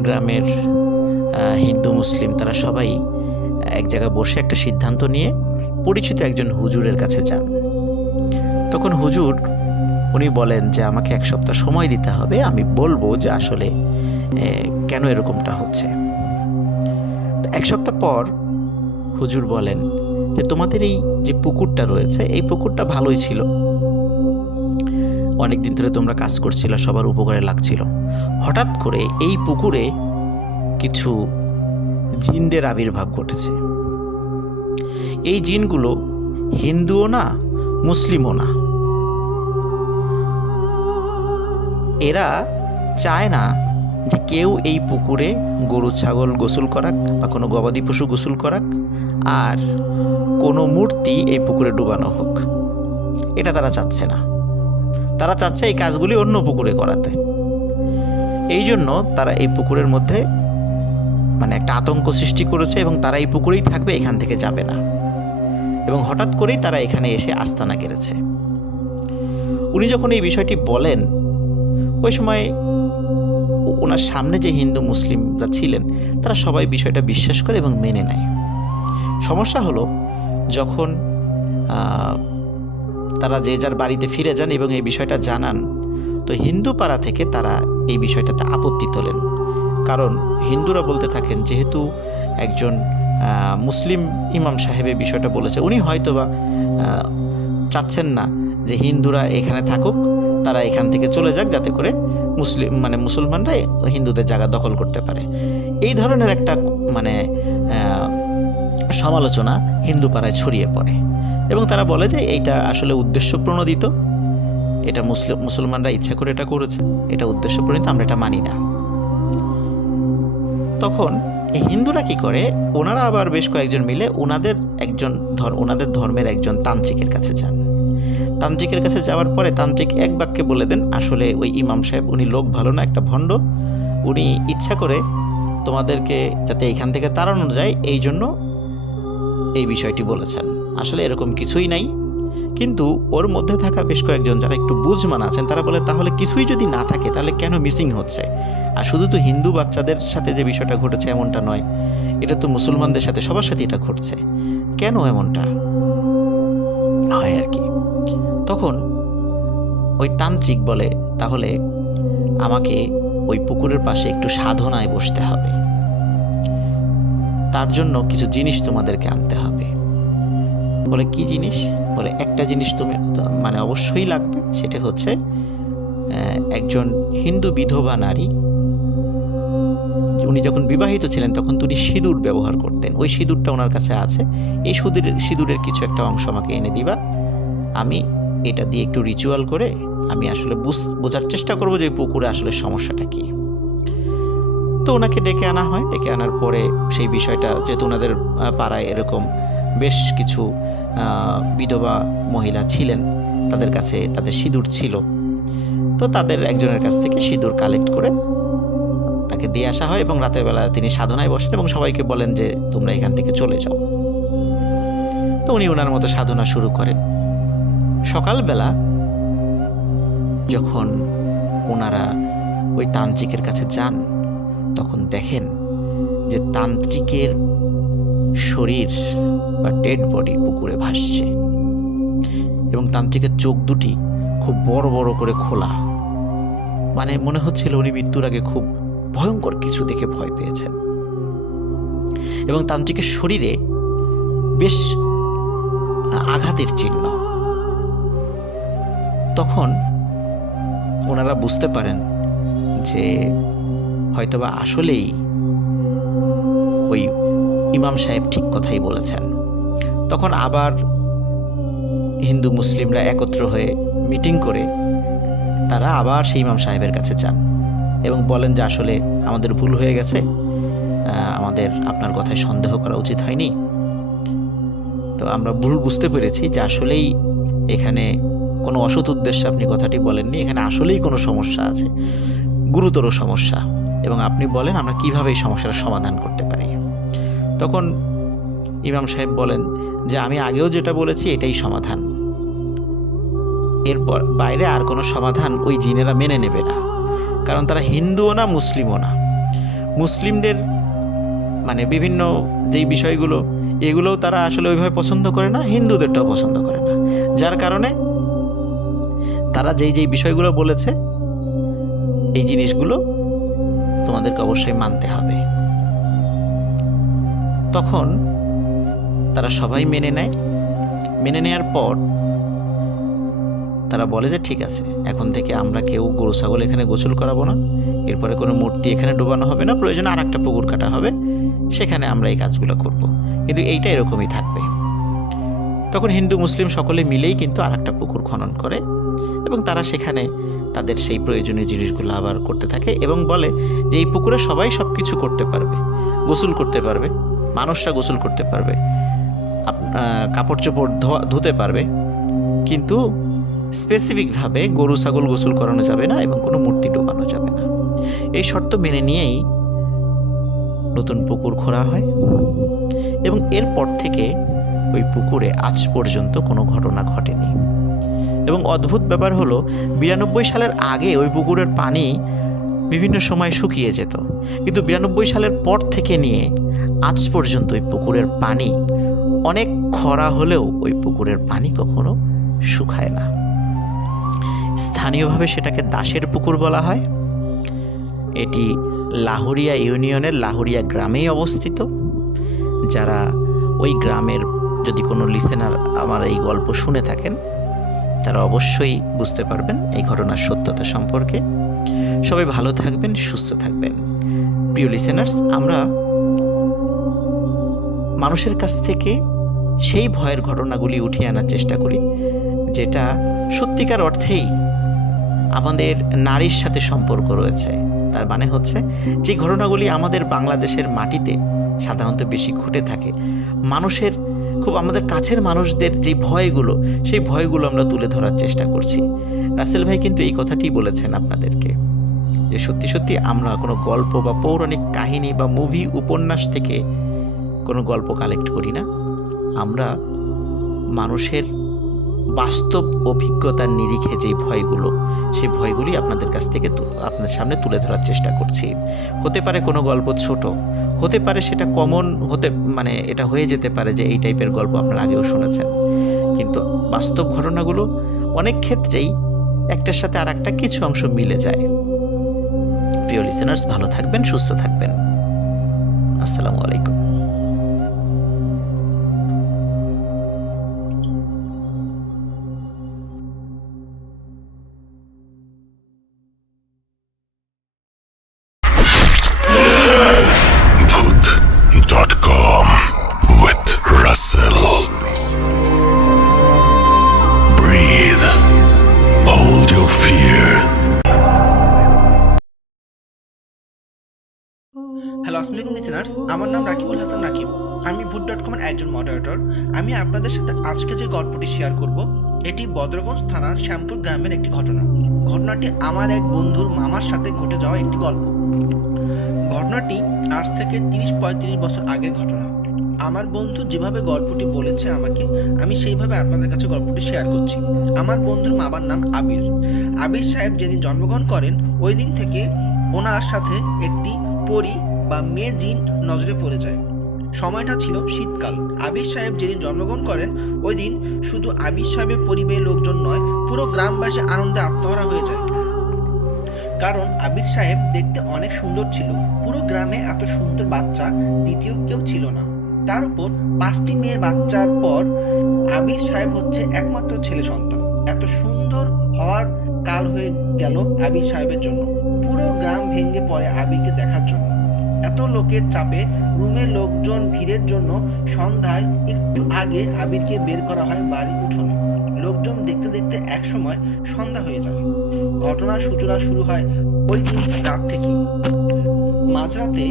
গ্রামের হিন্দু মুসলিম তারা সবাই এক জায়গায় বসে একটা সিদ্ধান্ত নিয়ে পরিচিত একজন হুজুরের কাছে যান। তখন হুজুর উনি বলেন যে আমাকে 1 সপ্তাহ সময় দিতে হবে, আমি বলবো যে আসলে কেন এরকমটা হচ্ছে। 1 সপ্তাহ পর হুজুর বলেন যে তোমাদের এই যে পুকুরটা রয়েছে, এই পুকুরটা ভালোই ছিল, অনেক দিন ধরে তোমরা কাজ করছিল, সবার উপকারে লাগছিল। হঠাৎ করে এই পুকুরে কিছু জিনদের আবির্ভাব ঘটেছে। এই জিনগুলো হিন্দুও না, মুসলিমও না। এরা চায় না যে কেউ এই পুকুরে গরু ছাগল গোসল করাক বা কোনো গবাদি পশু গোসল করাক, আর কোনো মূর্তি এই পুকুরে ডুবানো হোক, এটা তারা চাচ্ছে না। তারা চাচ্ছে এই কাজগুলি অন্য পুকুরে করাতে। এই জন্য তারা এই পুকুরের মধ্যে মানে একটা আতঙ্ক সৃষ্টি করেছে এবং তারা এই পুকুরেই থাকবে, এখান থেকে যাবে না। এবং হঠাৎ করেই তারা এখানে এসে আস্তানা গেড়েছে। উনি যখন এই বিষয়টি বলেন, ওই সময় ওনার সামনে যে হিন্দু মুসলিমরা ছিলেন তারা সবাই বিষয়টা বিশ্বাস করে এবং মেনে নেয়। সমস্যা হলো যখন তারা যে যার বাড়িতে ফিরে যান এবং এই বিষয়টা জানান, তো হিন্দু পাড়া থেকে তারা এই বিষয়টাতে আপত্তি তোলেন। কারণ হিন্দুরা বলতে থাকেন যেহেতু একজন মুসলিম ইমাম সাহেবের বিষয়টা বলেছে, উনি হয়তোবা চাচ্ছেন না যে হিন্দুরা এখানে থাকুক, তারা এখান থেকে চলে যাক যাতে করে মুসলমানরা হিন্দুদের জায়গা দখল করতে পারে। এই ধরনের একটা সমালোচনা হিন্দু পাড়ায় ছড়িয়ে পড়ে এবং তারা বলে যে এইটা আসলে উদ্দেশ্য প্রণোদিত, এটা মুসলমানরা ইচ্ছা করে এটা করেছে, এটা উদ্দেশ্য প্রণোদিত, আমরা এটা মানি না। তখন এই হিন্দুরা কি করে, ওনারা আবার বেশ কয়েকজন মিলে ওনাদের ধর্মের একজন তান্ত্রিকের কাছে যান। তান্ত্রিকের কাছে যাওয়ার পরে তান্ত্রিক এক বাক্যে বলে দেন, আসলে ওই ইমাম সাহেব উনি লোক ভালো না, একটা ভণ্ড, উনি ইচ্ছা করে তোমাদেরকে যাতে এইখান থেকে তাড়ানো যায় এই জন্য এই বিষয়টি বলেছেন, আসলে এরকম কিছুই নাই। কিন্তু ওর মধ্যে থাকা বেশ কয়েকজন যারা একটু বুঝমান আছেন তারা বলে, তাহলে কিছুই যদি না থাকে তাহলে কেন মিসিং হচ্ছে? আর শুধু তো হিন্দু বাচ্চাদের সাথে যে বিষয়টা ঘটেছে এমনটা নয়, এটা তো মুসলমানদের সাথে সবার সাথে এটা ঘটছে, কেন এমনটা হয় আর কি। তখন ওই তান্ত্রিক বলে, তাহলে আমাকে ওই পুকুরের পাশে একটু সাধনায় বসতে হবে, তার জন্য কিছু জিনিস তোমাদেরকে আনতে হবে। বলে কি জিনিস? বলে একটা জিনিস তুমি মানে অবশ্যই লাগবে, সেটা হচ্ছে একজন হিন্দু বিধবা নারী, উনি যখন বিবাহিত ছিলেন তখন তিনি সিঁদুর ব্যবহার করতেন, ওই সিঁদুরটা ওনার কাছে আছে, এই সিঁদুরের কিছু একটা অংশ আমাকে এনে দিবা, আমি এটা দিয়ে একটু রিচুয়াল করে আমি আসলে বোঝার চেষ্টা করব যে পুকুরে আসলে সমস্যাটা কি। তো ওনাকে ডেকে আনা হয়। ডেকে আনার পরে সেই বিষয়টা, যেহেতু ওনাদের পাড়ায় এরকম বেশ কিছু বিধবা মহিলা ছিলেন, তাদের কাছে তাদের সিঁদুর ছিল, তো তাদের একজনের কাছ থেকে সিঁদুর কালেক্ট করে তাকে দিয়ে আসা হয় এবং রাতের বেলা তিনি সাধনায় বসেন এবং সবাইকে বলেন যে তোমরা এখান থেকে চলে যাও। তো উনি ওনার মতো সাধনা শুরু করেন। সকালবেলা যখন ওনারা ওই তান্ত্রিকের কাছে যান তখন দেখেন যে তান্ত্রিকের শরীর বা ডেড বডি পুকুরে ভাসছে এবং তান্ত্রিকের চোখ দুটি খুব বড় বড় করে খোলা, মানে মনে হচ্ছিল উনি মৃত্যুর আগে খুব ভয়ঙ্কর কিছু দেখে ভয় পেয়েছেন। এবং তান্ত্রিকের শরীরে বেশ আঘাতের চিহ্ন। তখন ওনারা বুঝতে পারেন যে হয়তোবা আসলেই ওই ইমাম সাহেব ঠিক কথাই বলেছেন। তখন আবার হিন্দু মুসলিমরা একত্র হয়ে মিটিং করে তারা আবার সেই ইমাম সাহেবের কাছে যান এবং বলেন যে আসলে আমাদের ভুল হয়ে গেছে, আমাদের আপনার কথায় সন্দেহ করা উচিত হয়নি, তো আমরা ভুল বুঝতে পেরেছি যে আসলেই এখানে কোনো অসৎ উদ্দেশ্যে আপনি কথাটি বলেননি, এখানে আসলেই কোনো সমস্যা আছে, গুরুতর সমস্যা, এবং আপনি বলেন আমরা কীভাবে এই সমস্যার সমাধান করতে পারি। তখন ইমাম সাহেব বলেন যে আমি আগেও যেটা বলেছি এটাই সমাধান, এরপর বাইরে আর কোনো সমাধান ওই জিনেরা মেনে নেবে না, কারণ তারা হিন্দুও না মুসলিমও না। মুসলিমদের মানে বিভিন্ন যেই বিষয়গুলো এগুলোও তারা আসলে ওইভাবে পছন্দ করে না, হিন্দুদেরটাও পছন্দ করে না, যার কারণে তারা যেই বিষয়গুলো বলেছে এই জিনিসগুলো তোমাদেরকে অবশ্যই মানতে হবে। তখন তারা সবাই মেনে নেয়। মেনে নেওয়ার পর তারা বলে যে ঠিক আছে, এখন থেকে আমরা কেউ গরু ছাগল এখানে গোসল করাবো না, এরপরে কোনো মূর্তি এখানে ডোবানো হবে না, প্রয়োজনে আর একটা পুকুর কাটা হবে, সেখানে আমরা এই কাজগুলো করব, কিন্তু এইটা এরকমই থাকবে। তখন হিন্দু মুসলিম সকলে মিলেই কিন্তু আর একটা পুকুর খনন করে এবং তারা সেখানে তাদের সেই প্রয়োজনীয় জিনিসগুলো আবার করতে থাকে এবং বলে যে এই পুকুরে সবাই সব কিছু করতে পারবে, গোসল করতে পারবে, মানুষরা গোসল করতে পারবে, কাপড় চোপড় ধুতে পারবে, কিন্তু স্পেসিফিকভাবে গরু ছাগল গোসল করানো যাবে না এবং কোনো মূর্তি ডোবানো যাবে না। এই শর্ত মেনে নিয়েই নতুন পুকুর খোঁড়া হয় এবং এরপর থেকে ওই পুকুরে আজ পর্যন্ত কোনো ঘটনা ঘটেনি। এবং অদ্ভুত ব্যাপার হলো 92 সালের আগে ওই পুকুরের পানি বিভিন্ন সময় শুকিয়ে যেত, কিন্তু 92 সালের পর থেকে নিয়ে আজ পর্যন্ত ওই পুকুরের পানি অনেক খরা হলেও ওই পুকুরের পানি কখনো শুকায় না। স্থানীয়ভাবে সেটাকে দাসের পুকুর বলা হয়। এটি লাহুরিয়া ইউনিয়নের লাহুরিয়া গ্রামেই অবস্থিত। যারা ওই গ্রামের যদি কোনো লিসেনার আমার এই গল্প শুনে থাকেন তারা অবশ্যই বুঝতে পারবেন এই ঘটনার সত্যতা সম্পর্কে। সবাই ভালো থাকবেন, সুস্থ থাকবেন। প্রিয় লিসেনার্স, আমরা মানুষের কাছ থেকে সেই ভয়ের ঘটনাগুলি উঠিয়ে আনার চেষ্টা করি যেটা সত্যিকার অর্থেই আমাদের নারীর সাথে সম্পর্ক রয়েছে। তার মানে হচ্ছে যে ঘটনাগুলি আমাদের বাংলাদেশের মাটিতে সাধারণত বেশি ঘটে থাকে, মানুষের খুব আমাদের কাছের মানুষদের যে ভয়গুলো, সেই ভয়গুলো আমরা তুলে ধরার চেষ্টা করছি। রাসেল ভাই কিন্তু এই কথাটি বলেছেন আপনাদেরকে যে সত্যি সত্যি আমরা কোনো গল্প বা পৌরাণিক কাহিনী বা মুভি উপন্যাস থেকে কোনো গল্প কালেক্ট করি না, আমরা মানুষের বাস্তব অভিজ্ঞতার নিরিখে যেই ভয়গুলো, সেই ভয়গুলি আপনাদের কাছ থেকে আপনাদের সামনে তুলে ধরার চেষ্টা করছি। হতে পারে কোনো গল্প ছোট, হতে পারে সেটা কমন, মানে এটা হয়ে যেতে পারে যে এই টাইপের গল্প আপনারা আগেও শুনেছেন, কিন্তু বাস্তব ঘটনাগুলো অনেক ক্ষেত্রেই একটার সাথে আর একটা কিছু অংশ মিলে যায়। প্রিয় লিসেনার্স, ভালো থাকবেন, সুস্থ থাকবেন। আসসালামু আলাইকুম। Bhoot.com with Russell. Breathe. Hold your fear. Hello, আসসালামু আলাইকুম লিসেনার্স, আমার নাম রাকিবুল হাসান রাকিব। আমি ভূত.com-এর একজন মডারেটর। আমি আপনাদের সাথে আজকে যে গল্পটি শেয়ার করব, এটি বদরগঞ্জ থানার শ্যামপুর গ্রামের একটি ঘটনা। ঘটনাটি আমার এক বন্ধুর মামার সাথে ঘটে যাওয়া একটি গল্প। ঘটনাটি আজ থেকে 30-35 বছর আগের ঘটনা। আমার বন্ধু যেভাবে গল্পটি বলেছে আমাকে, আমি সেইভাবে আপনাদের কাছে গল্পটি শেয়ার করছি। আমার বন্ধুর মামার নাম আবির। আবির সাহেব যেদিন জন্মগ্রহণ করেন, ওই দিন থেকে ওনার সাথে একটি পরী বা মেয়ে জিন নজরে পড়ে যায়। সময়টা ছিল শীতকাল। আবির সাহেব যেদিন জন্মগ্রহণ করেন, ওই দিন শুধু আবির সাহেবের পরিবারের লোকজন নয়, পুরো গ্রামবাসী আনন্দে আত্মহারা হয়ে যায়। কারণ আবির সাহেব দেখতে অনেক সুন্দর ছিল। পুরো গ্রামে এত সুন্দর বাচ্চা দ্বিতীয় কেউ ছিল না। তার উপর 5টি মেয়ের বাচ্চার পর আবির সাহেব হচ্ছে একমাত্র ছেলে সন্তান। এত সুন্দর হওয়ার কাল হয়ে গেল আবির সাহেবের জন্য। পুরো গ্রাম ভেঙে পড়ে আবিরকে দেখার জন্য। এত লোকের চাপে রুমের লোকজন ভিড়ের জন্য সন্ধ্যায় একটু আগে আবিরকে বের করা হয় বাড়ির উঠোনে। লোকজন দেখতে দেখতে একসময় সন্ধ্যা হয়ে যায়। ঘটনার সূচনা শুরু হয় ওই দিন রাত থেকে। মাঝরাতে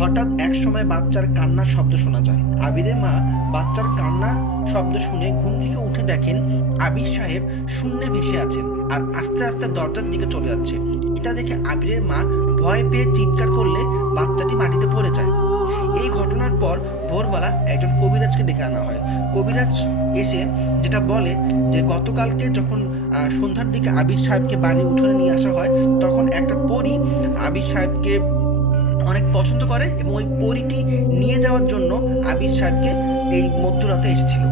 হঠাৎ এক সময় বাচ্চার কান্নার শব্দ শোনা যায়। আবিরের মা বাচ্চার কান্নার শব্দ শুনে ঘুম থেকে উঠে দেখেন আবির সাহেব শূন্যে ভেসে আছেন আর আস্তে আস্তে দরজার দিকে চলে যাচ্ছে। এটা দেখে আবিরের মা ভয় পেয়ে চিৎকার করলে বাচ্চাটি মাটিতে পড়ে যায়। এই ঘটনার পর ভোরবেলা একজন কবিরাজকে ডেকে আনা হয়। কবিরাজ এসে যেটা বলে যে গতকালকে যখন সন্ধ্যার দিকে আবির সাহেবকে বাড়ির উঠোনে নিয়ে আসা হয়, তখন একটা পরী আবির সাহেবকে অনেক পছন্দ করে এবং ওই পরীটি নিয়ে যাওয়ার জন্য আবির সাহেবকে এই মধ্যরাতে এসেছিল।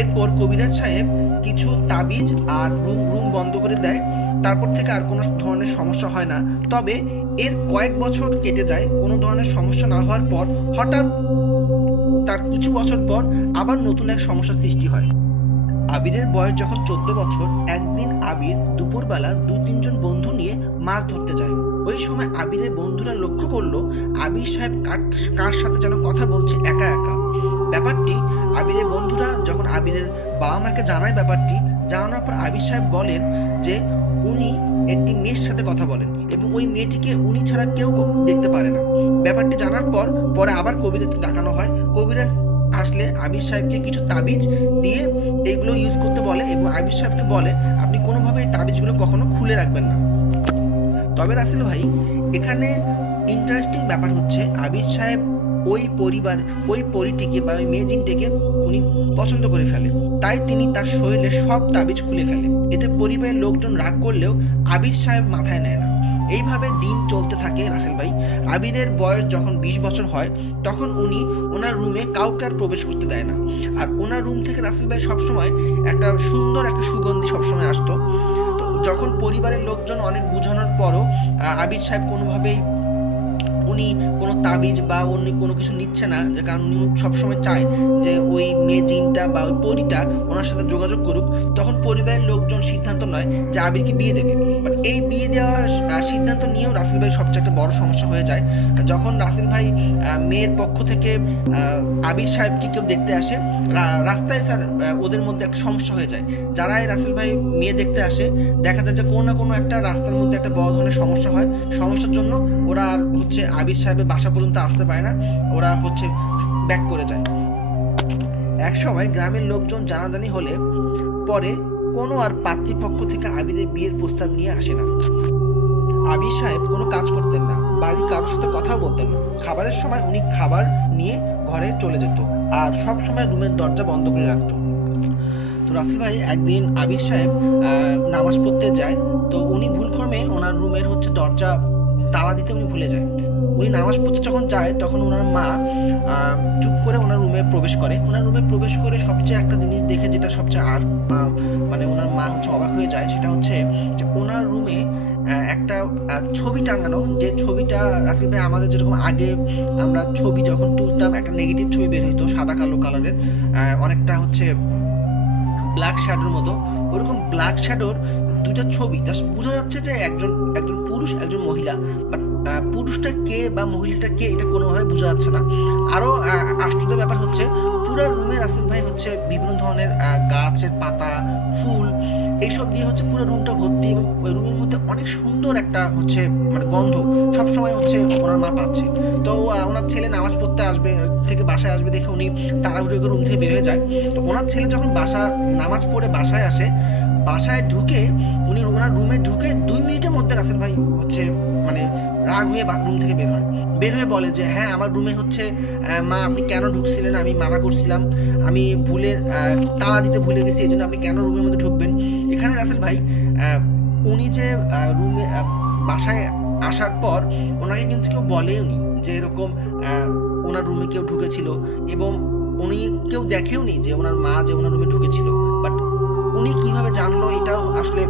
এরপর কবিরাজ সাহেব কিছু তাবিজ আর রুম বন্ধ করে দেয়। তারপর থেকে আর কোনো ধরনের সমস্যা হয় না। তবে এর কয়েক বছর কেটে যায়, কোনো ধরনের সমস্যা না হওয়ার পর হঠাৎ তার কিছু বছর পর আবার নতুন এক সমস্যার সৃষ্টি হয়। আবিরের বয়স যখন 14 বছর, একদিন আবির দুপুরবেলা 2-3 জন বন্ধু নিয়ে মাছ ধরতে যায়। ওই সময় আবিরের বন্ধুরা লক্ষ্য করলো আবির সাহেব কার সাথে যেন কথা বলছে একা একা। ব্যাপারটি আবিরের বন্ধুরা যখন আবিরের বাবা মাকে জানায়, ব্যাপারটি জানানোর পর আবির সাহেব বলেন যে উনি একটি মেয়ের সাথে কথা বলেন এবং ওই মেয়েটিকে উনি ছাড়া কেউ দেখতে পারে না। ব্যাপারটি জানার পরে আবার কবিরাজকে ডাকানো হয়। কবিরাজ আসলে আবির সাহেবকে কিছু তাবিজ দিয়ে এইগুলো ইউজ করতে বলে এবং আবির সাহেবকে বলে আপনি কোনোভাবে এই তাবিজগুলো কখনো খুলে রাখবেন না। তবে রাসেল ভাই, এখানে ইন্টারেস্টিং ব্যাপার হচ্ছে আবির সাহেব ওই পরীটিকে বা ওই মেয়ে জিনটিকে উনি পছন্দ করে ফেলে। তাই তিনি তার শরীরে সব তাবিজ খুলে ফেলে। এতে পরিবারের লোকজন রাগ করলেও আবির সাহেব মাথায় নেয় না। এইভাবে দিন চলতে থাকে রাসেল ভাই। আবিরের বয়স যখন 20 বছর হয়, তখন উনি ওনার রুমে কাউকে আর প্রবেশ করতে দেয় না। আর ওনার রুম থেকে রাসেল ভাই সবসময় একটা সুন্দর একটা সুগন্ধি সবসময় আসতো। তো যখন পরিবারের লোকজন অনেক বোঝানোর পরও আবির সাহেব কোনোভাবেই উনি কোনো তাবিজ বা অন্য কোনো কিছু নিচ্ছে না, যে কারণ উনি সবসময় চায় যে ওই মেয়ে জিনটা বা ওই পরীটা ওনার সাথে যোগাযোগ করুক। তখন পরিবারের লোকজন সিদ্ধান্ত নয় যে আবিরকে বিয়ে দেবে। বাট এই বিয়ে দেওয়ার সিদ্ধান্ত নিয়েও রাসেল ভাই সবচেয়ে একটা বড় সমস্যা হয়ে যায়। যখন রাসেল ভাই মেয়ের পক্ষ থেকে আবির সাহেবকে কেউ দেখতে আসে, রাস্তায় স্যার ওদের মধ্যে একটা সমস্যা হয়ে যায়। যারাই রাসেল ভাই মেয়ে দেখতে আসে, দেখা যায় যে কোনো না কোনো একটা রাস্তার মধ্যে একটা বড় ধরনের সমস্যা হয়। সমস্যার জন্য ওরা আর হচ্ছে আবির সাহেবের বাসা পর্যন্ত আসতে পারে না, ওরা হচ্ছে ব্যাক করে যায়। এক সময় গ্রামের লোকজন জানাজানি হলে পরে কোনো আর পাত্রীপক্ষ থেকে আবিরের বিয়ের প্রস্তাব নিয়ে আসে না। আবির সাহেব কোনো কাজ করতেন না, বাড়ির কারোর সাথে কথাও বলতেন না। খাবারের সময় উনি খাবার নিয়ে ঘরে চলে যেত আর সব সময় রুমের দরজা বন্ধ করে রাখতো। তো রাসেল ভাই একদিন আবির সাহেব নামাজ পড়তে যায়। তো উনি ভুলক্রমে ওনার রুমের হচ্ছে দরজা তালা দিতে উনি ভুলে যায়। উনি নামাজ পড়তে যখন যায় তখন ওনার মা চুপ করে ওনার রুমে প্রবেশ করে। ওনার রুমে প্রবেশ করে সবচেয়ে একটা জিনিস দেখে যেটা সবচেয়ে মানে ওনার মা হচ্ছে অবাক হয়ে যায়, সেটা হচ্ছে যে ওনার রুমে একটা ছবি টাঙানো, যে ছবিটা রাসেল ভাই আমাদের যেরকম আগে আমরা ছবি যখন তুলতাম একটা নেগেটিভ ছবি বের হইতো সাদা কালো কালারের, অনেকটা হচ্ছে ব্ল্যাক শ্যাডোর মতো, ওরকম ব্ল্যাক শ্যাডোর দুইটা ছবি। জাস্ট বোঝা যাচ্ছে যে একজন পুরুষ একজন মহিলা, বাট পুরুষটা কে বা মহিলাটা কে এটা কোনোভাবে বোঝা যাচ্ছে না। আরও আশ্চর্য ব্যাপার হচ্ছে পুরো রুমে রাসেল ভাই হচ্ছে বিভিন্ন ধরনের গাছের পাতা, ফুল, এইসব দিয়ে হচ্ছে পুরো রুমটা ভর্তি, এবং ওই রুমের মধ্যে অনেক সুন্দর একটা হচ্ছে মানে গন্ধ সবসময় হচ্ছে ওনার মা পাচ্ছে। তো ওনার ছেলে নামাজ পড়তে আসবে থেকে বাসায় আসবে দেখে উনি তাড়াহুড়ো করে রুম থেকে বের হয়ে যায়। তো ওনার ছেলে যখন নামাজ পড়ে বাসায় আসে, বাসায় ঢুকে উনি ওনার রুমে ঢুকে 2 মিনিটের মধ্যে রাসেল ভাই হচ্ছে মানে রাগ হয়ে রুম থেকে বের হয়ে বলে যে হ্যাঁ আমার রুমে হচ্ছে মা আপনি কেন ঢুকছিলেন, আমি মানা করছিলাম, আমি তালা দিতে ভুলে গেছি, এই জন্য আপনি কেন রুমের মধ্যে ঢুকবেন। এখানে রাসেল ভাই উনি যে রুমে বাসায় আসার পর ওনাকে কিন্তু কেউ বলেও নি যে এরকম ওনার রুমে কেউ ঢুকেছিল, এবং উনি কেউ দেখেও নি যে ওনার মা যে ওনার রুমে ঢুকেছিল। বাট উনি কিভাবে জানলো এটাও আসলে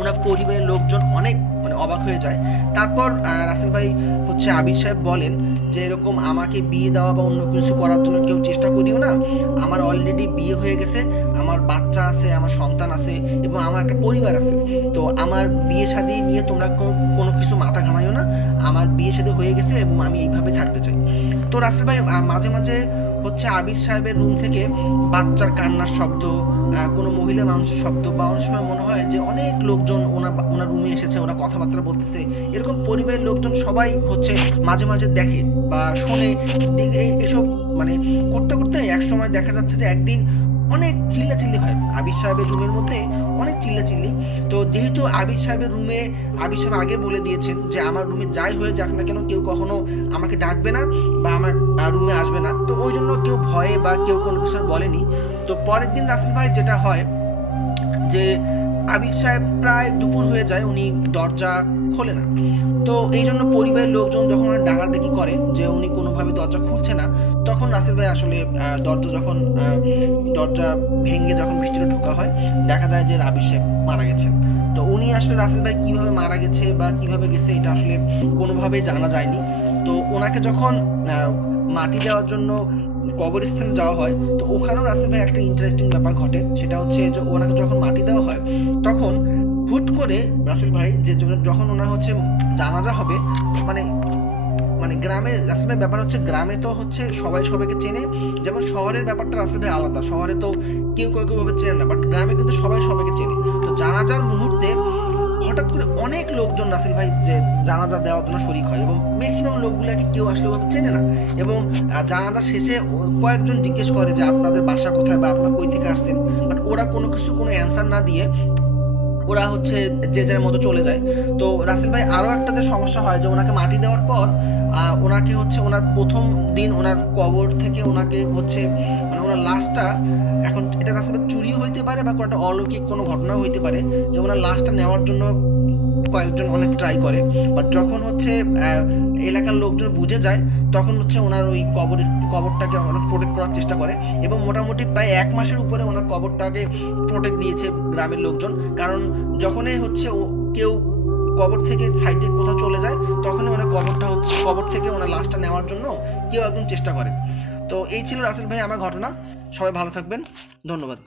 ওনার পরিবারের লোকজন অনেক মানে অবাক হয়ে যায়। তারপর রাসেল ভাই হচ্ছে আবির সাহেব বলেন যে এরকম আমাকে বিয়ে দেওয়া বা অন্য কিছু করার জন্য কেউ চেষ্টা করিও না, আমার অলরেডি বিয়ে হয়ে গেছে, আমার বাচ্চা আছে, আমার সন্তান আছে, এবং আমার একটা পরিবার আছে। তো আমার বিয়ে শাদী নিয়ে তোমরা কোনো কিছু মাথা ঘামাইও না, আমার বিয়ে শাদী হয়ে গেছে এবং আমি এইভাবে থাকতে চাই। তো রাসেল ভাই মাঝে মাঝে হচ্ছে আবির সাহেবের রুম থেকে বাচ্চার কান্নার শব্দ, কোনো মহিলা মানুষের শব্দ, বা অনেক সময় মনে হয় যে অনেক লোকজন ওনার রুমে এসেছে, ওরা কথাবার্তা বলতেছে, এরকম পরিবারের লোকজন সবাই হচ্ছে মাঝে মাঝে দেখে বা শোনে। এসব মানে করতে করতে এক সময় দেখা যাচ্ছে যে একদিন অনেক চিল্লাচিল্লি হয় আবির সাহেবের রুমের মধ্যে, অনেক চিল্লাচিল্লি। তো যেহেতু আবির সাহেবের রুমে আবির সাহেব আগে বলে দিয়েছেন যে আমার রুমে যাই হয়ে যাক না কেন কেউ কখনো আমাকে ডাকবে না বা আমার রুমে আসবে না, তো ওই জন্য কেউ ভয়ে বা কেউ কোনো কিছু বলেনি। তো পরের দিন রাসেল ভাই যেটা হয় যে আবির সাহেব প্রায় দুপুর হয়ে যায়, উনি দরজা খোলে না। তো এই জন্য পরিবারের লোকজন যখন ডাকাডাকি করে যে উনি কোনোভাবে দরজা খুলছে না, তখন রাসেল ভাই আসলে দরজা ভেঙে যখন ভিতরে ঢোকা হয় দেখা যায় যে আবির সাহেব মারা গেছেন। তো উনি আসলে রাসেল ভাই কীভাবে মারা গেছে বা কীভাবে গেছে এটা আসলে কোনোভাবেই জানা যায়নি। তো ওনাকে যখন মাটি দেওয়ার জন্য কবরস্থানে যাওয়া হয়, তো ওখানেও রাসেল ভাই একটা ইন্টারেস্টিং ব্যাপার ঘটে, সেটা হচ্ছে যে ওনাকে যখন মাটি দেওয়া হয় তখন হুট করে রাসেল ভাই যে যখন ওনার হচ্ছে জানাজা হবে, মানে গ্রামে রাসেল ভাই ব্যাপার হচ্ছে গ্রামে তো হচ্ছে সবাই সবাইকে চেনে, যেমন শহরের ব্যাপারটা রাসেল ভাই আলাদা, শহরে তো কেউ ভাবে চেনে না, বাট গ্রামে কিন্তু সবাই সবাইকে চেনে। তো জানাজার মুহূর্তে হঠাৎ করে অনেক লোকজন রাসেল ভাই যে জানাজা দেওয়ার জন্য শরিক হয়, এবং ম্যাক্সিমাম লোকগুলোকে কেউ আসলে ওভাবে চেনে না, এবং জানাজা শেষে কয়েকজন জিজ্ঞেস করে যে আপনাদের বাসা কোথায় বা আপনারা কই থেকে আসছেন, বাট ওরা কোনো অ্যান্সার না দিয়ে ওরা হচ্ছে যে যার মতো চলে যায়। তো রাসেল ভাই আরও একটাতে সমস্যা হয় যে ওনাকে মাটি দেওয়ার পর ওনাকে হচ্ছে ওনার প্রথম দিন ওনার কবর থেকে ওনাকে হচ্ছে মানে ওনার লাশটা, এখন এটা রাসেল ভাই চুরিও হইতে পারে বা একটা অলৌকিক কোনো ঘটনাও হইতে পারে যে ওনার লাশটা নেওয়ার জন্য কয়েকজন অনেক ট্রাই করে, বাট যখন হচ্ছে এলাকার লোকজন বুঝে যায় তখন হচ্ছে ওনার ওই কবরটাকে অনেক প্রোটেক্ট করার চেষ্টা করে, এবং মোটামুটি প্রায় 1 মাসের উপরে ওনার কবরটাকে প্রোটেক্ট দিয়েছে গ্রামের লোকজন। কারণ যখনই হচ্ছে কেউ কবর থেকে সাইডে কোথাও চলে যায় তখনই ওনার কবর থেকে ওনার লাশটা নেওয়ার জন্য কেউ একজন চেষ্টা করে। তো এই ছিল রাসেল ভাই আমার ঘটনা। সবাই ভালো থাকবেন, ধন্যবাদ।